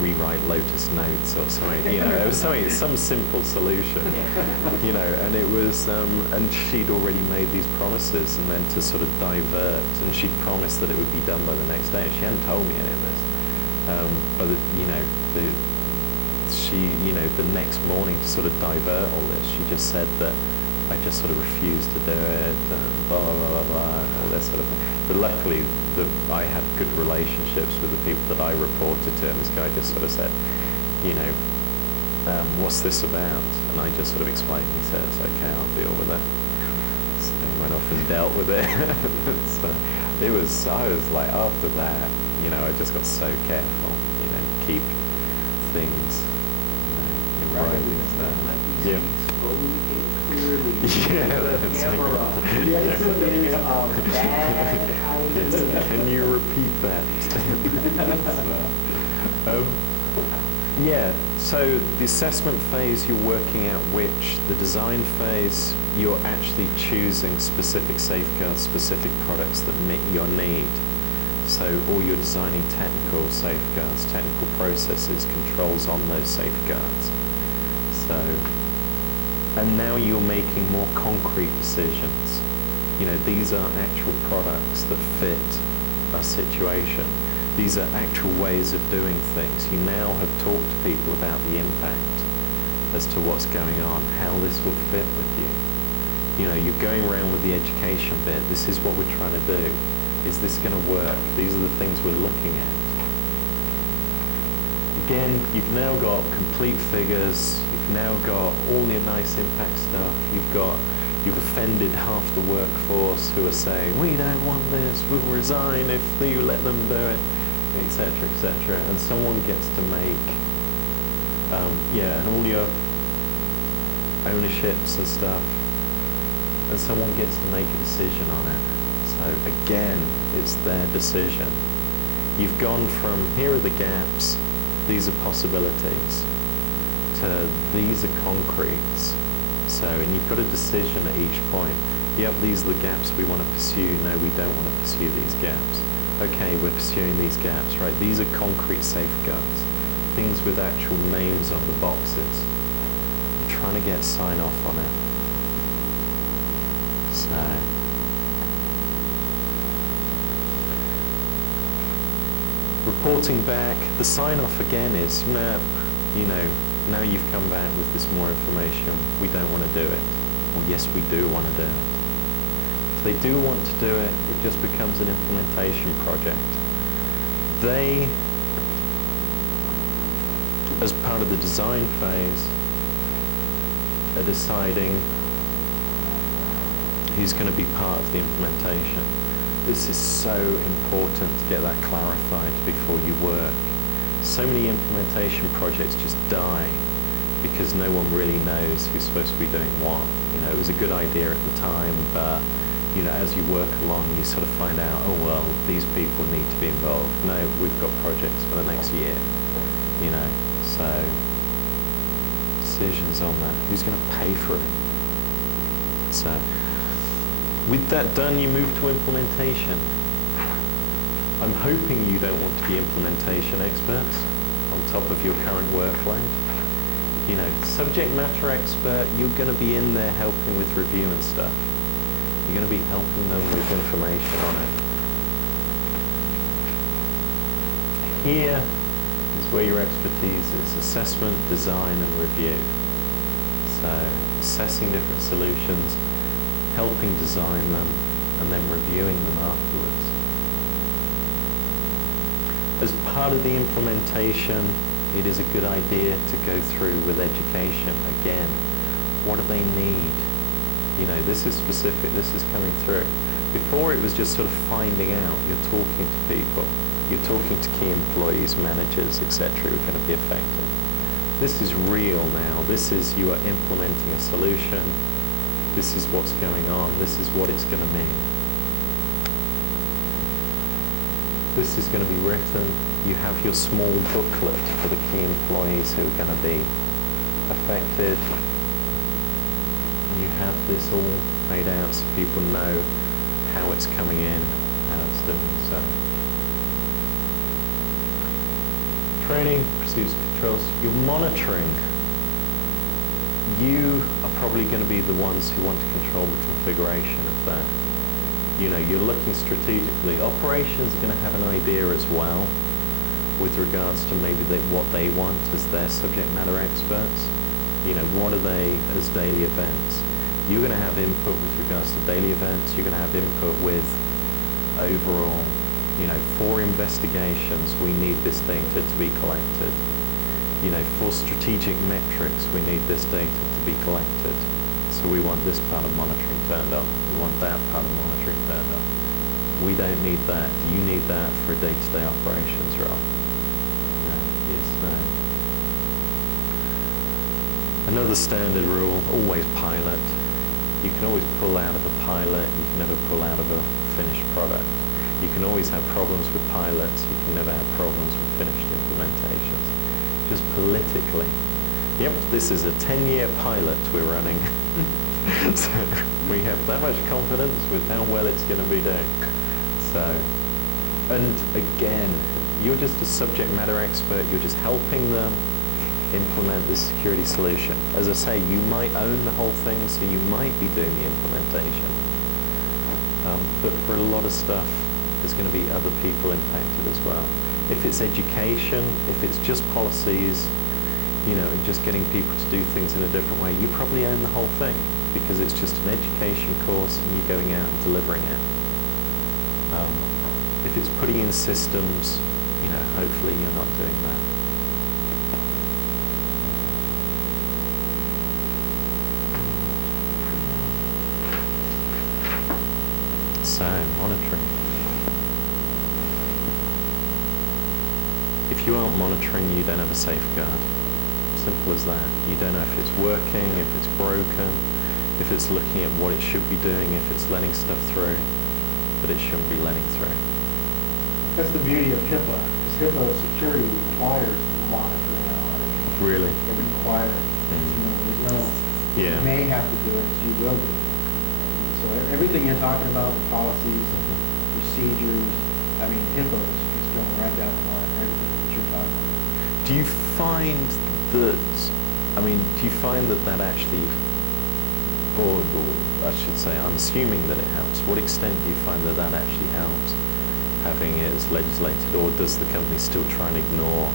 rewrite Lotus Notes or something, it was some simple solution, and it was, and she'd already made these promises, and then to sort of divert, and she'd promised that it would be done by the next day. She hadn't told me any of this, but the next morning, to sort of divert all this, she just said that I just sort of refused to do it, and blah, blah, blah, blah, and all this sort of thing. But luckily, I had good relationships with the people that I reported to, and this guy just sort of said, what's this about? And I just sort of explained. He said, it's okay, I'll deal with it. So he went off and dealt with it. So I was like, after that, I just got so careful, keep things, in writing. Yeah. Yeah, that's camera. Yeah. Bad Can you repeat that? Yeah, so the assessment phase, you're working out which. The design phase, you're actually choosing specific safeguards, specific products that meet your need. So or you're designing technical safeguards, technical processes, controls on those safeguards. So, and now you're making more concrete decisions. You know, these are actual products that fit a situation. These are actual ways of doing things. You now have talked to people about the impact as to what's going on, how this will fit with you. You know, you're going around with the education bit. This is what we're trying to do. Is this going to work? These are the things we're looking at. Again, you've now got complete figures. You've now got all the nice impact stuff. You've offended half the workforce who are saying, we don't want this, we'll resign if you let them do it, etc., etc. And someone gets to make, and all your ownerships and stuff, and someone gets to make a decision on it. So again, it's their decision. You've gone from, here are the gaps, these are possibilities, to these are concretes. So, and you've got a decision at each point. Yep, these are the gaps we want to pursue. No, we don't want to pursue these gaps. Okay, we're pursuing these gaps, right? These are concrete safeguards, things with actual names on the boxes. I'm trying to get sign off on it. So, reporting back, the sign off again is, nah, you know, now you've come back with this more information, we don't want to do it. Well, yes, we do want to do it. If they do want to do it, it just becomes an implementation project. They, as part of the design phase, are deciding who's going to be part of the implementation. This is so important to get that clarified before you work. So many implementation projects just die because no one really knows who's supposed to be doing what. You know, it was a good idea at the time, but you know, as you work along, you sort of find out, oh well, these people need to be involved. No, we've got projects for the next year. You know, so decisions on that. Who's going to pay for it? So, with that done, you move to implementation. I'm hoping you don't want to be implementation experts on top of your current workload. You know, subject matter expert, you're going to be in there helping with review and stuff. You're going to be helping them with information on it. Here is where your expertise is: assessment, design, and review. So, assessing different solutions, helping design them, and then reviewing them afterwards. As part of the implementation, it is a good idea to go through with education. Again, what do they need? You know, this is specific, this is coming through. Before it was just sort of finding out, you're talking to people, you're talking to key employees, managers, etc. who are going to be affected. This is real now. This is, you are implementing a solution. This is what's going on. This is what it's going to mean. This is going to be written. You have your small booklet for the key employees who are going to be affected. You have this all made out so people know how it's coming in, how it's doing so. Training, procedures, controls. You're monitoring. You are probably going to be the ones who want to control the configuration of that. You know, you're looking strategically. Operations are going to have an idea as well with regards to maybe what they want as their subject matter experts. You know, what are they as daily events? You're going to have input with regards to daily events. You're going to have input with overall, you know, for investigations, we need this data to be collected. You know, for strategic metrics, we need this data to be collected. So we want this part of monitoring turned on. We want that part of monitoring turned on. We don't need that. Do you need that for a day-to-day operations role? No, yes, no. Another standard rule, always pilot. You can always pull out of a pilot. You can never pull out of a finished product. You can always have problems with pilots. You can never have problems with finished implementations. Just politically. Yep, this is a 10-year pilot we're running. So we have that much confidence with how well it's going to be doing. So And again, you're just a subject matter expert. You're just helping them implement this security solution. As I say, you might own the whole thing, so you might be doing the implementation. But for a lot of stuff, there's going to be other people impacted as well. If it's education, if it's just policies, and just getting people to do things in a different way, you probably own the whole thing because it's just an education course and you're going out and delivering it. If it's putting in systems, hopefully you're not doing that. So, monitoring. If you aren't monitoring, you don't have a safeguard. Simple as that. You don't know if it's working, if it's broken, if it's looking at what it should be doing, if it's letting stuff through that it shouldn't be letting through. That's the beauty of HIPAA, because HIPAA security requires monitoring and auditing. Really? It requires, there's no, Yeah. you may have to do it, it's you will do it. So everything you're talking about, the policies, procedures, HIPAA is going right down the line, everything that you're talking about. Do you find that actually, or I should say, I'm assuming that it helps. What extent do you find that actually helps, having it as legislated, or does the company still try and ignore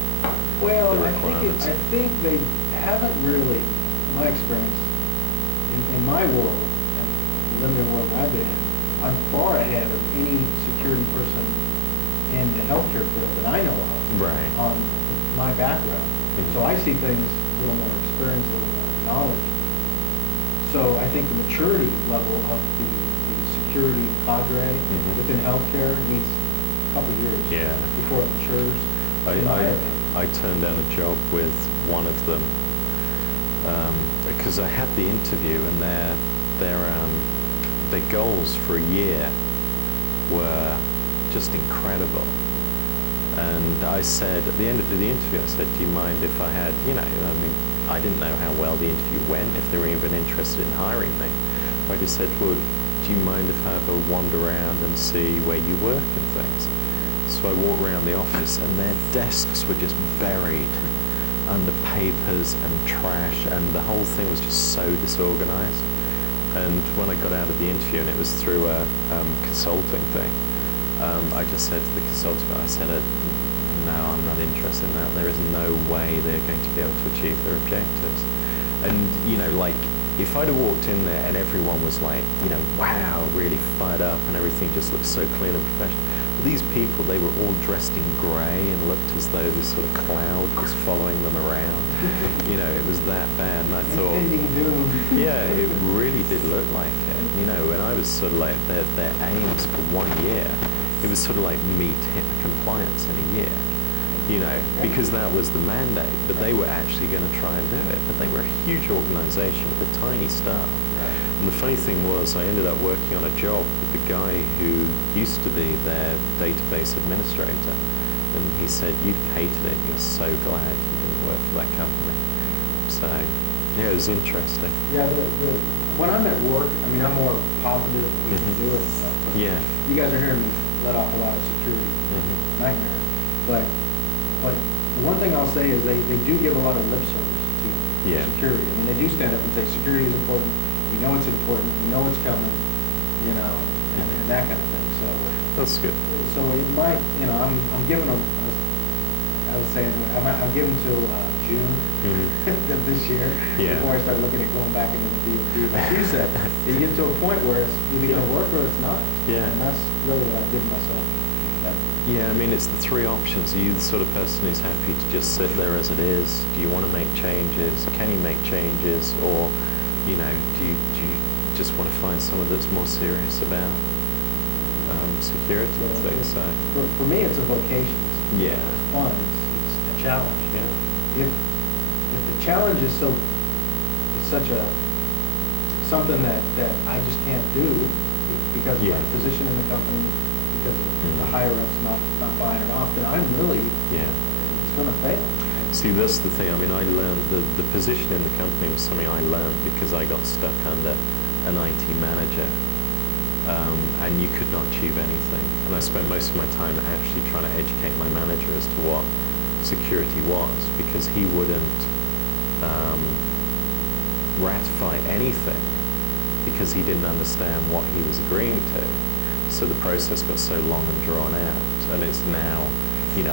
Well, the I requirements? think they haven't really, in my experience, in my world, and the limited world I've been in, I'm far ahead of any security person in the healthcare field that I know of. Right. On my background. Mhm. So I see things a little more experience, a little more knowledge. So I think the maturity level of the security cadre within healthcare needs a couple of years Yeah. before it matures. in my opinion. I turned down a job with one of them because I had the interview, and their goals for a year were just incredible. And I said, at the end of the interview, I said, do you mind if I had, I didn't know how well the interview went, if they were even interested in hiring me. I just said, well, do you mind if I have a wander around and see where you work and things? So I walked around the office, and their desks were just buried under papers and trash, and the whole thing was just so disorganized. And when I got out of the interview, and it was through a consulting thing, I just said to the consultant, no, I'm not interested in that. There is no way they're going to be able to achieve their objectives. And, if I'd have walked in there and everyone was like, wow, really fired up and everything just looked so clean and professional. But these people, they were all dressed in grey and looked as though this sort of cloud was following them around. It was that bad. And I thought, yeah, it really did look like it. And I was sort of like, their aims for 1 year, it was sort of like meet HIPAA compliance in a year. Because that was the mandate, but they were actually going to try and do it. But they were a huge organization with a tiny staff. And the funny thing was, I ended up working on a job with the guy who used to be their database administrator. And he said, you'd hated it, you're so glad you didn't work for that company. So, yeah, it was interesting. Yeah, when I'm at work, I'm more positive we can do it and stuff. But Yeah. you guys are hearing me let off a lot of security nightmares. But the one thing I'll say is they do give a lot of lip service to security. They do stand up and say security is important. We know it's important. We know it's coming. And that kind of thing. So That's good. So it might, I'm giving them. I was saying I'm giving till June of this year before I start looking at going back into the DoD. Like you said, you get to a point where it's either going to work or it's not. Yeah. And that's really what I've given myself. Yeah, it's the three options. Are you the sort of person who's happy to just sit there as it is? Do you want to make changes? Can you make changes? Or, do you just want to find someone that's more serious about security and things? So For me, it's a vocation. Yeah. It's fun. It's a challenge. Yeah. If the challenge is such something that I just can't do because of my position in the company, because of the higher ups not buying it off, then I'm really it's going to fail. See, that's the thing. I learned the position in the company was something I learned because I got stuck under an IT manager and you could not achieve anything. And I spent most of my time actually trying to educate my manager as to what security was, because he wouldn't ratify anything because he didn't understand what he was agreeing to. So the process got so long and drawn out, and it's now,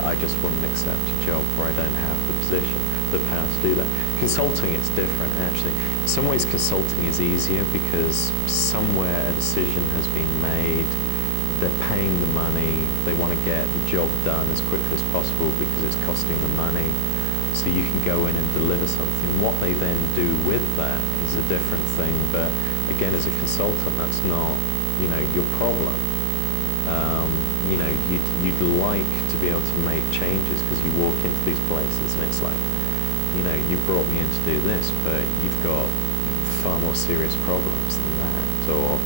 I just wouldn't accept a job where I don't have the position, the power to do that. Consulting, it's different, actually. In some ways, consulting is easier because somewhere a decision has been made, they're paying the money, they want to get the job done as quickly as possible because it's costing them money. So you can go in and deliver something. What they then do with that is a different thing, but again, as a consultant, that's not, your problem. You'd like to be able to make changes because you walk into these places and it's like, you brought me in to do this, but you've got far more serious problems than that. Or,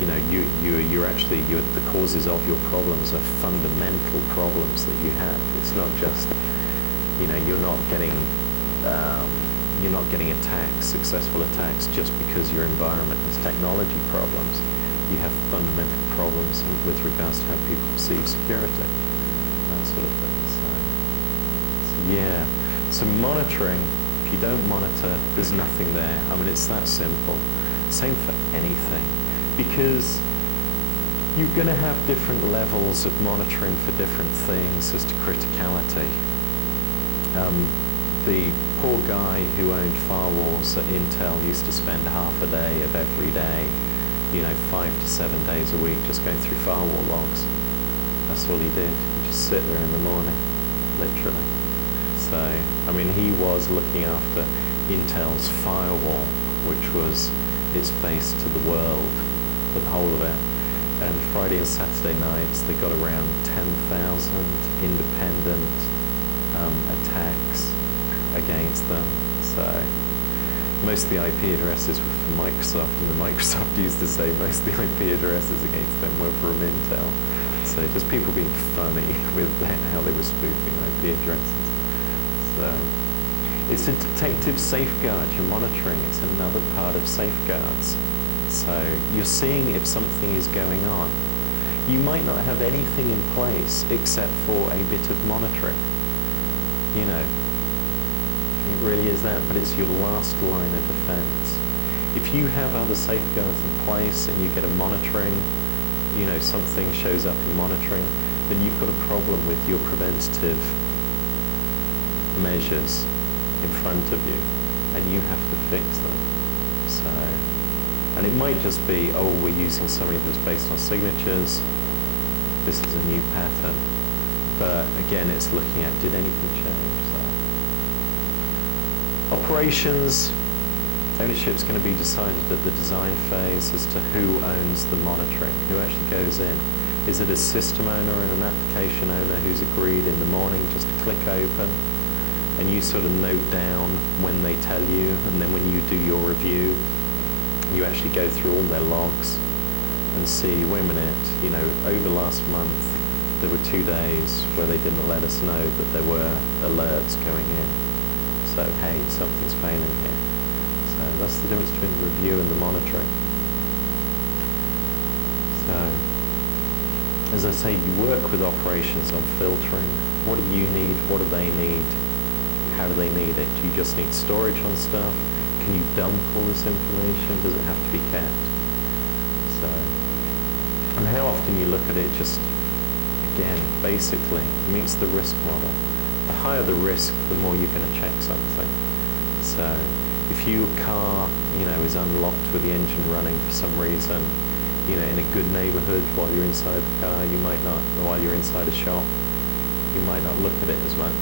the causes of your problems are fundamental problems that you have. It's not just, you're not getting attacks, successful attacks, just because your environment has technology problems. You have fundamental problems with regards to how people perceive security, that sort of thing. So monitoring, if you don't monitor, there's nothing there. I mean, it's that simple. Same for anything, because you're going to have different levels of monitoring for different things as to criticality. The poor guy who owned firewalls at Intel used to spend half a day of every day, 5 to 7 days a week just going through firewall logs. That's all he did. He'd just sit there in the morning, literally. So, he was looking after Intel's firewall, which was its face to the world, for the whole of it. And Friday and Saturday nights, they got around 10,000 independent attacks against them. So most of the IP addresses were from Microsoft, and Microsoft used to say most of the IP addresses against them were from Intel. So just people being funny with how they were spoofing IP addresses. So it's a detective safeguard. You're monitoring. It's another part of safeguards. So you're seeing if something is going on. You might not have anything in place except for a bit of monitoring. It really is that, but it's your last line of defense. If you have other safeguards in place and you get a monitoring, something shows up in monitoring, then you've got a problem with your preventative measures in front of you, and you have to fix them. So, and it might just be, we're using something that's based on signatures, this is a new pattern. But again, it's looking at, did anything change? So, operations, ownership's going to be decided at the design phase as to who owns the monitoring, who actually goes in. Is it a system owner and an application owner who's agreed in the morning just to click open, and you sort of note down when they tell you, and then when you do your review, you actually go through all their logs and see, wait a minute, over last month, there were 2 days where they didn't let us know that there were alerts going in. So, hey, something's failing here. So that's the difference between the review and the monitoring. So, as I say, you work with operations on filtering. What do you need? What do they need? How do they need it? Do you just need storage on stuff? Can you dump all this information? Does it have to be kept? So, and how often you look at it just, again, basically meets the risk model. The higher the risk, the more you're going to check something. So if your car, is unlocked with the engine running for some reason, in a good neighborhood while you're inside the car, you might not, or while you're inside a shop, you might not look at it as much.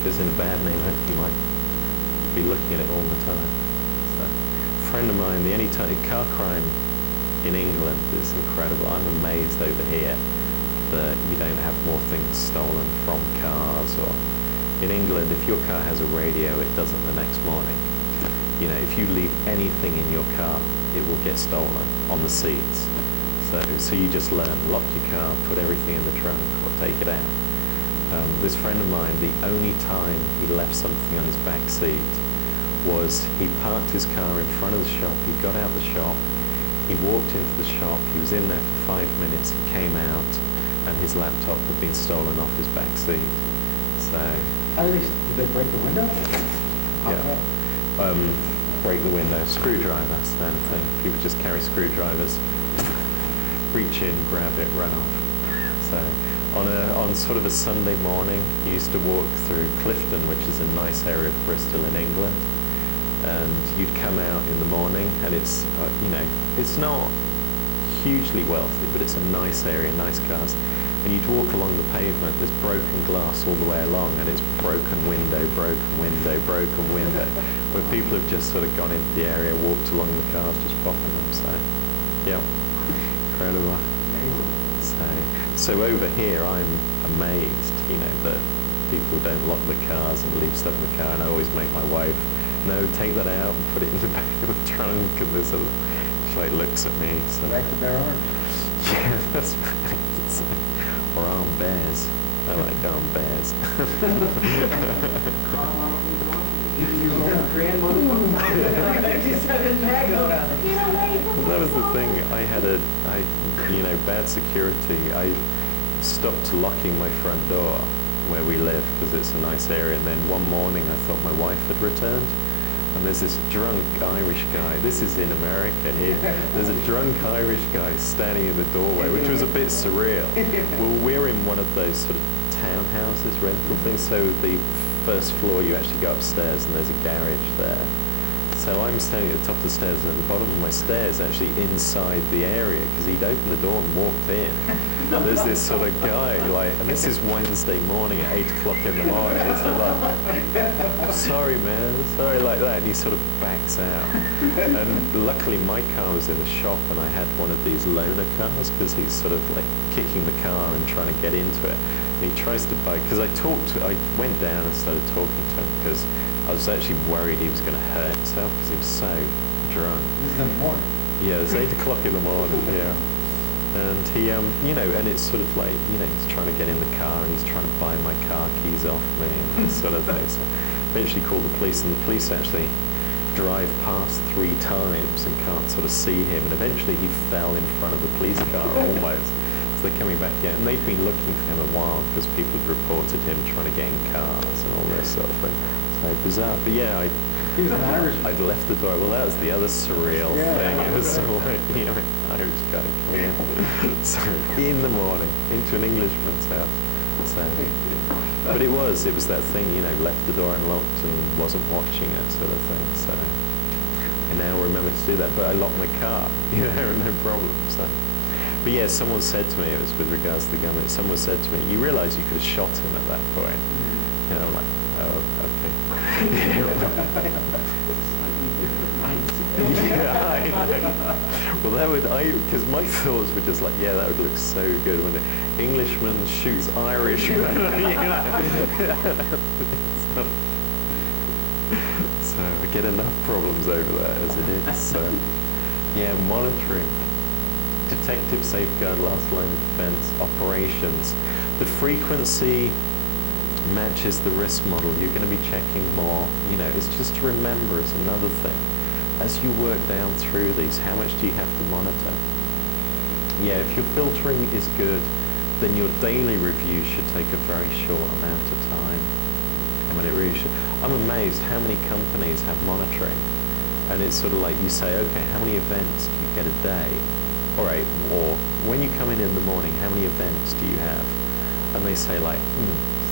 If it's in a bad neighborhood, you might be looking at it all the time. So, a friend of mine, car crime in England is incredible. I'm amazed over here that you don't have more things stolen from cars. Or in England, if your car has a radio, it doesn't the next morning. If you leave anything in your car, it will get stolen on the seats. So you just learn, lock your car, put everything in the trunk, or take it out. This friend of mine, the only time he left something on his back seat was he parked his car in front of the shop, he got out the shop, He walked into the shop, he was in there for 5 minutes, he came out, and his laptop had been stolen off his back seat. So, How did they break the window? yeah. Break the window, screwdriver, standard thing. People just carry screwdrivers, reach in, grab it, run off. So, on sort of a Sunday morning, he used to walk through Clifton, which is a nice area of Bristol in England, and you'd come out in the morning, and it's, it's not hugely wealthy, but it's a nice area, nice cars. And you'd walk along the pavement, there's broken glass all the way along, and it's broken window, broken window, broken window, where people have just sort of gone into the area, walked along the cars, just popping them. So, yeah, incredible. So over here, I'm amazed, that people don't lock the cars and leave stuff in the car, and I always make my wife, no, take that out and put it in the back of the trunk, and this sort of, she like looks at me. So. Back to bear arms. Yeah, that's right. Or armed bears. I like armed bears. That was the thing. I had bad security. I stopped locking my front door where we live because it's a nice area. And then one morning I thought my wife had returned. And there's this drunk Irish guy. This is in America here. There's a drunk Irish guy standing in the doorway, which was a bit surreal. Well, we're in one of those sort of townhouses, rental things. So the first floor, you actually go upstairs, and there's a garage there. So I'm standing at the top of the stairs, and at the bottom of my stairs, actually inside the area, because he'd opened the door and walked in. And there's this sort of guy, and this is Wednesday morning at 8 o'clock in the morning. It's like, sorry man, sorry, like that. And he sort of backs out. And luckily my car was in the shop, and I had one of these loaner cars, because he's sort of like kicking the car and trying to get into it. And he tries to buy, because I went down and started talking to him, because I was actually worried he was going to hurt himself because he was so drunk. This is in the morning. Yeah, it's 8 o'clock in the morning, yeah. And he, and it's sort of like, he's trying to get in the car, and he's trying to buy my car keys off me and that sort of thing. So eventually called the police, and the police actually drive past 3 times and can't sort of see him. And eventually he fell in front of the police car almost. So they're coming back again. And they'd been looking for him a while because people had reported him trying to get in cars and all this sort of thing. So bizarre. But yeah, he was an Irishman. I'd left the door. Well, that was the other surreal thing. It was like, Irish guy coming in. So in the morning, into an Englishman's house. So, but it was that thing, left the door unlocked and wasn't watching it sort of thing. So I now remember to do that. But I locked my car, no problem. So. But yeah, someone said to me, it was with regards to the gun, someone said to me, you realise you could have shot him at that point. I'm like, oh, okay. Yeah, I know. Well, because my thoughts were just like, yeah, that would look so good when an Englishman shoots Irishman. So I get enough problems over that as it is. So, yeah, monitoring. Detective safeguard, last line of defense, operations. The frequency matches the risk model. You're going to be checking more. It's just to remember, it's another thing. As you work down through these, how much do you have to monitor? Yeah, if your filtering is good, then your daily review should take a very short amount of time. It really should. I'm amazed how many companies have monitoring. And it's sort of like you say, okay, how many events do you get a day? All right, or when you come in the morning, how many events do you have? And they say like,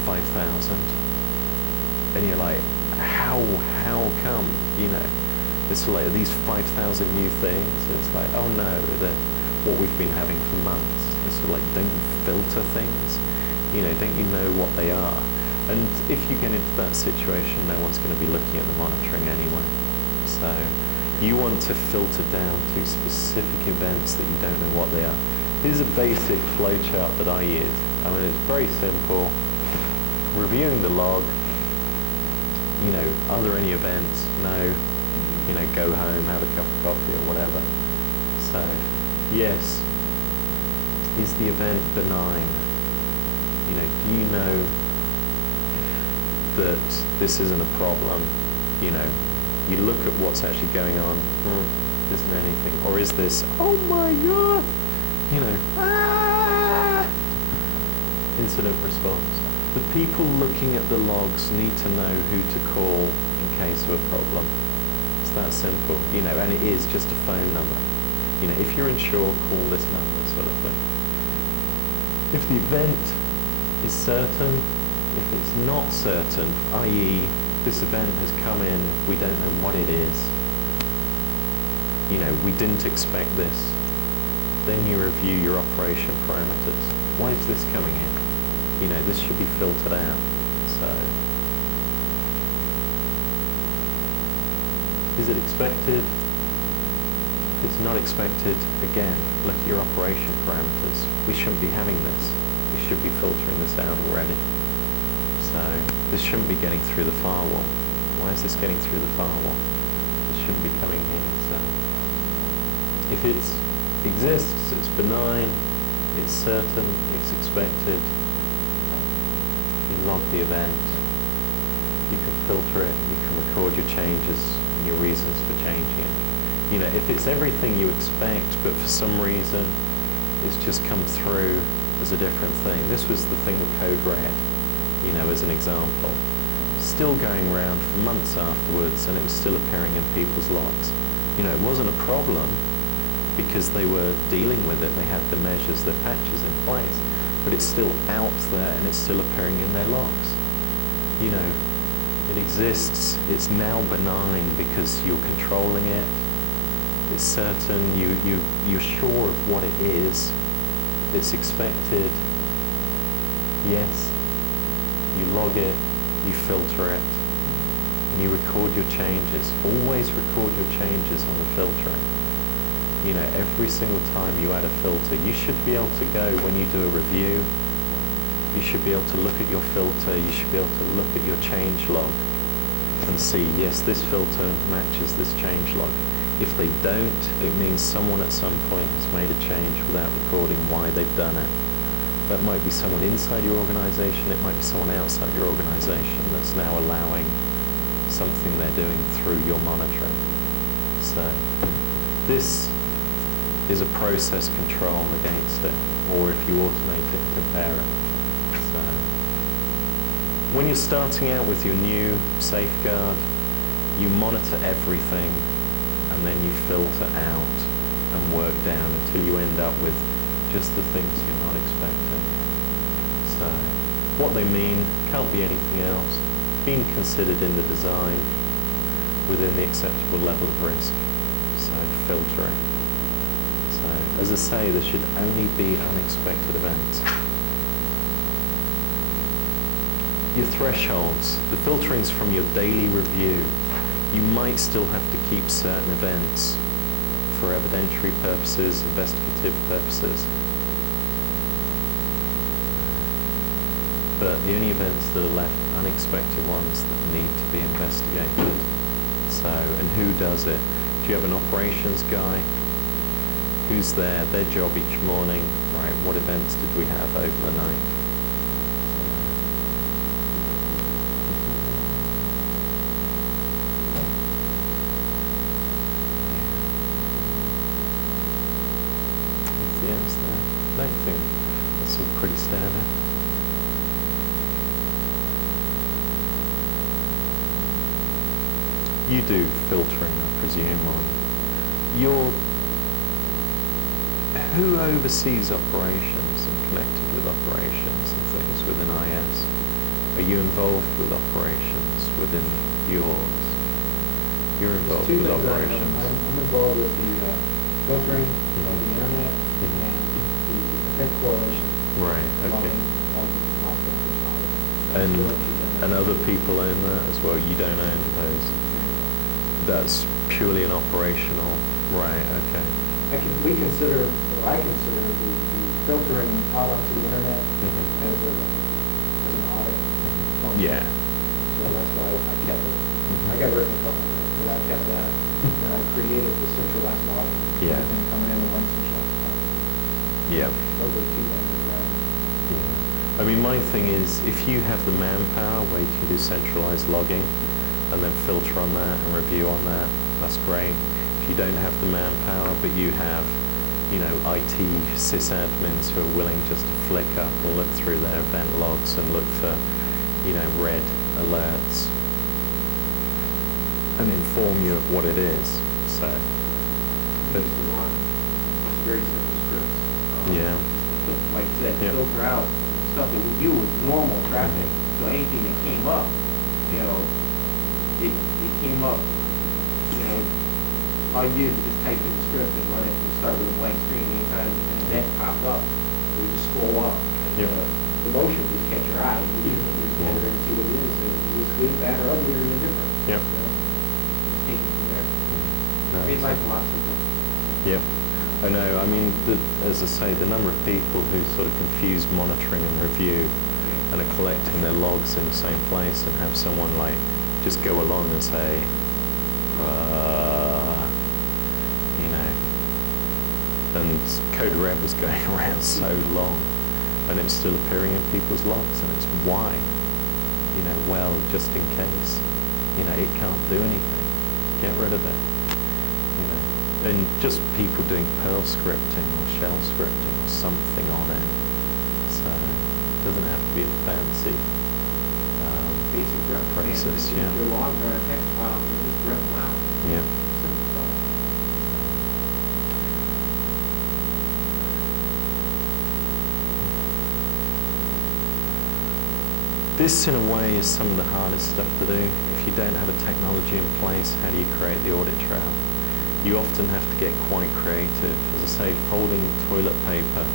5,000. And you're like, how come? It's like these 5,000 new things. It's like, oh no, what we've been having for months. It's sort of like, don't you filter things? Don't you know what they are? And if you get into that situation, no one's going to be looking at the monitoring anyway. So you want to filter down to specific events that you don't know what they are. Here's a basic flowchart that I use. It's very simple. Reviewing the log. Are there any events? No. Go home, have a cup of coffee or whatever. So, yes. Is the event benign? Do you know that this isn't a problem? You look at what's actually going on. isn't anything? Or is this, oh my God, you know, incident response? The people looking at the logs need to know who to call in case of a problem. It's that simple, you know, and it is just a phone number. You know, if you're unsure, call this number, sort of thing. If the event is certain, if it's not certain, i.e. this event has come in, we don't know what it is, you know, we didn't expect this, then you review your operation parameters. Why is this coming in? You know, this should be filtered out. So, is it expected? If it's not expected, again, look at your operation parameters. We shouldn't be having this. We should be filtering this out already. So this shouldn't be getting through the firewall. Why is this getting through the firewall? This shouldn't be coming here. So if it exists, it's benign, it's certain, it's expected, you log the event, you can filter it, you can record your changes and your reasons for changing it. You know, if it's everything you expect, but for some reason it's just come through as a different thing. This was the thing with Code Red, you know, as an example. Still going around for months afterwards, and it was still appearing in people's logs. You know, it wasn't a problem because they were dealing with it. They had the measures, the patches in place, but it's still out there and it's still appearing in their logs. You know, it exists. It's now benign because you're controlling it. It's certain. You're sure of what it is. It's expected. Yes. You log it, you filter it, and you record your changes. Always record your changes on the filtering. You know, every single time you add a filter, you should be able to go, when you do a review, you should be able to look at your filter, you should be able to look at your change log and see, yes, this filter matches this change log. If they don't, it means someone at some point has made a change without recording why they've done it. That might be someone inside your organization, it might be someone outside your organization that's now allowing something they're doing through your monitoring. So this is a process control against it, or if you automate it, compare it. So when you're starting out with your new safeguard, you monitor everything and then you filter out and work down until you end up with just the things you're not expecting. So what they mean can't be anything else. Being considered in the design within the acceptable level of risk. So filtering. So as I say, there should only be unexpected events. Your thresholds. The filtering's from your daily review. You might still have to keep certain events for evidentiary purposes, investigative purposes. But the only events that are left unexpected ones that need to be investigated. So, and who does it? Do you have an operations guy? Who's there? Their job each morning, right? What events did we have over the night? Yes, I don't think that's all pretty standard. You do filtering, I presume, on your... Who oversees operations and connected with operations and things within IS? Are you involved with operations within yours? You're involved with operations. I'm involved with the filtering of the internet and the event correlation. Right, okay. And other people own that as well? You don't own those? That's purely an operational, right, okay. We consider, or I consider the filtering out onto the internet as an audit function. Yeah. So that's why I kept it. I got rid of a couple of things, but I kept that. And I created the centralized logging. Yeah. Everything coming into one centralized logging. Yeah. Those are two things. Yeah. I mean, my thing is, if you have the manpower where you can do centralized logging and then filter on that and review on that, that's great. If you don't have the manpower, but you have, IT sysadmins who are willing just to flick up and look through their event logs and look for, red alerts and inform you of what it is. So, We used to run just very simple scripts. Yeah. Like I said, Yeah. filter out stuff that we view as normal traffic. So anything that came up, it came up, all you did was just type in the script and run it and start with a blank screen. Anytime an event popped up, it would just scroll up. Yep. The motion would just catch your eye. You just go over there and see what it is. If it's good, bad, or ugly, or indifferent. Yep. Just take it from there. No, Made life a lot simpler. Yep. I know. I mean, as I say, the number of people who sort of confuse monitoring and review and are collecting their logs in the same place and have someone just go along and say, and code red was going around so long and it's still appearing in people's logs, and it's why? Well, just in case. It can't do anything. Get rid of it. And just people doing Perl scripting or shell scripting or something on it. So it doesn't have to be a fancy Basic rep process. Yeah. Your logs are a text file, and just rep them out. Yeah. Simple stuff. This, in a way, is some of the hardest stuff to do. If you don't have a technology in place, how do you create the audit trail? You often have to get quite creative. As I say, folding toilet paper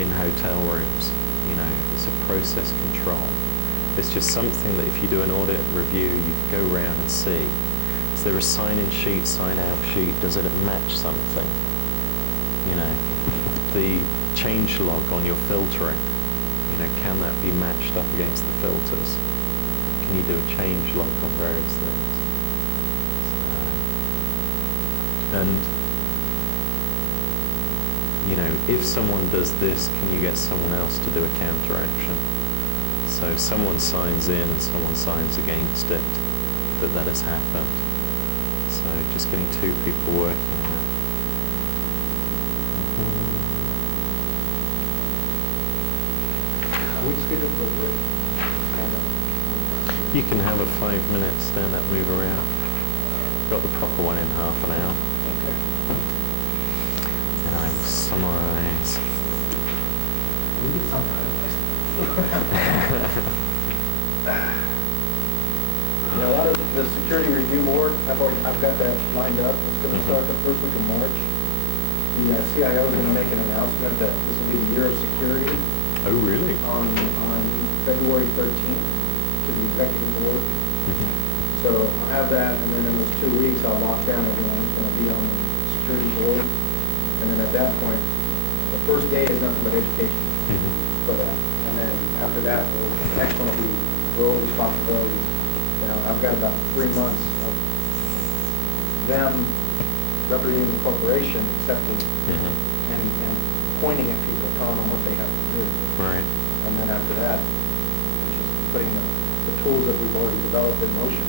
in hotel rooms, it's a process control. It's just something that if you do an audit review, you can go around and see. Is there a sign-in sheet, sign-out sheet? Does it match something? The change log on your filtering, can that be matched up against the filters? Can you do a change log on various things? And, if someone does this, can you get someone else to do a counteraction? So if someone signs in, someone signs against it, that has happened. So just getting two people working on it. Are we scheduled for a break? You can have a 5-minute stand-up move around. Got the proper one in half an hour. Okay. And I summarize. We did something. A lot of the security review board, I've got that lined up. It's going to start the first week of March. The CIO is going to make an announcement that this will be the year of security Oh, really? on February 13th to the executive board. So I'll have that, and then in those 2 weeks, I'll lock down everyone who's going to be on the security board. And then at that point, the first day is nothing but education for that. And then after that, the next one will be role responsibilities. I've got about 3 months of them representing the corporation, accepting and pointing at people, telling them what they have to do. Right. And then after that, it's just putting the tools that we've already developed in motion.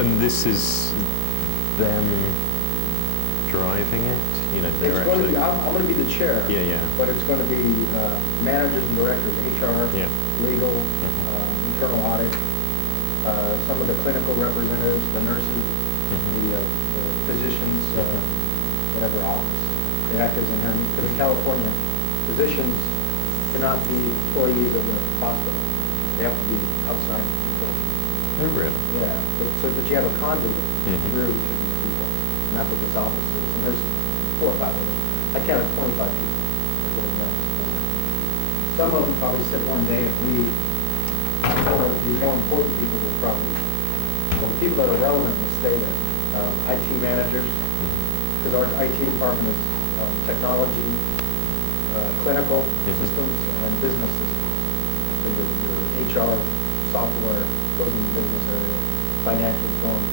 And this is them driving it? They're It's going to actually... be, I'm going to be the chair. Yeah. But it's going to be managers and directors, HR, Yeah. legal, internal audit, some of the clinical representatives, the nurses, the physicians, whatever office. They act as because in California, physicians cannot be employees of the hospital. They have to be outside the building. Oh, really? Yeah, but you have a conduit through to these people, and that's what this office is. And there's 4 or 5 others. I counted 25 people that go in the office. Some of them probably sit one day and leave. These more important people will probably, well, the people that are relevant will stay there. IT managers, because our IT department is technology, clinical systems, and business systems. So your HR software goes in the business area, financials going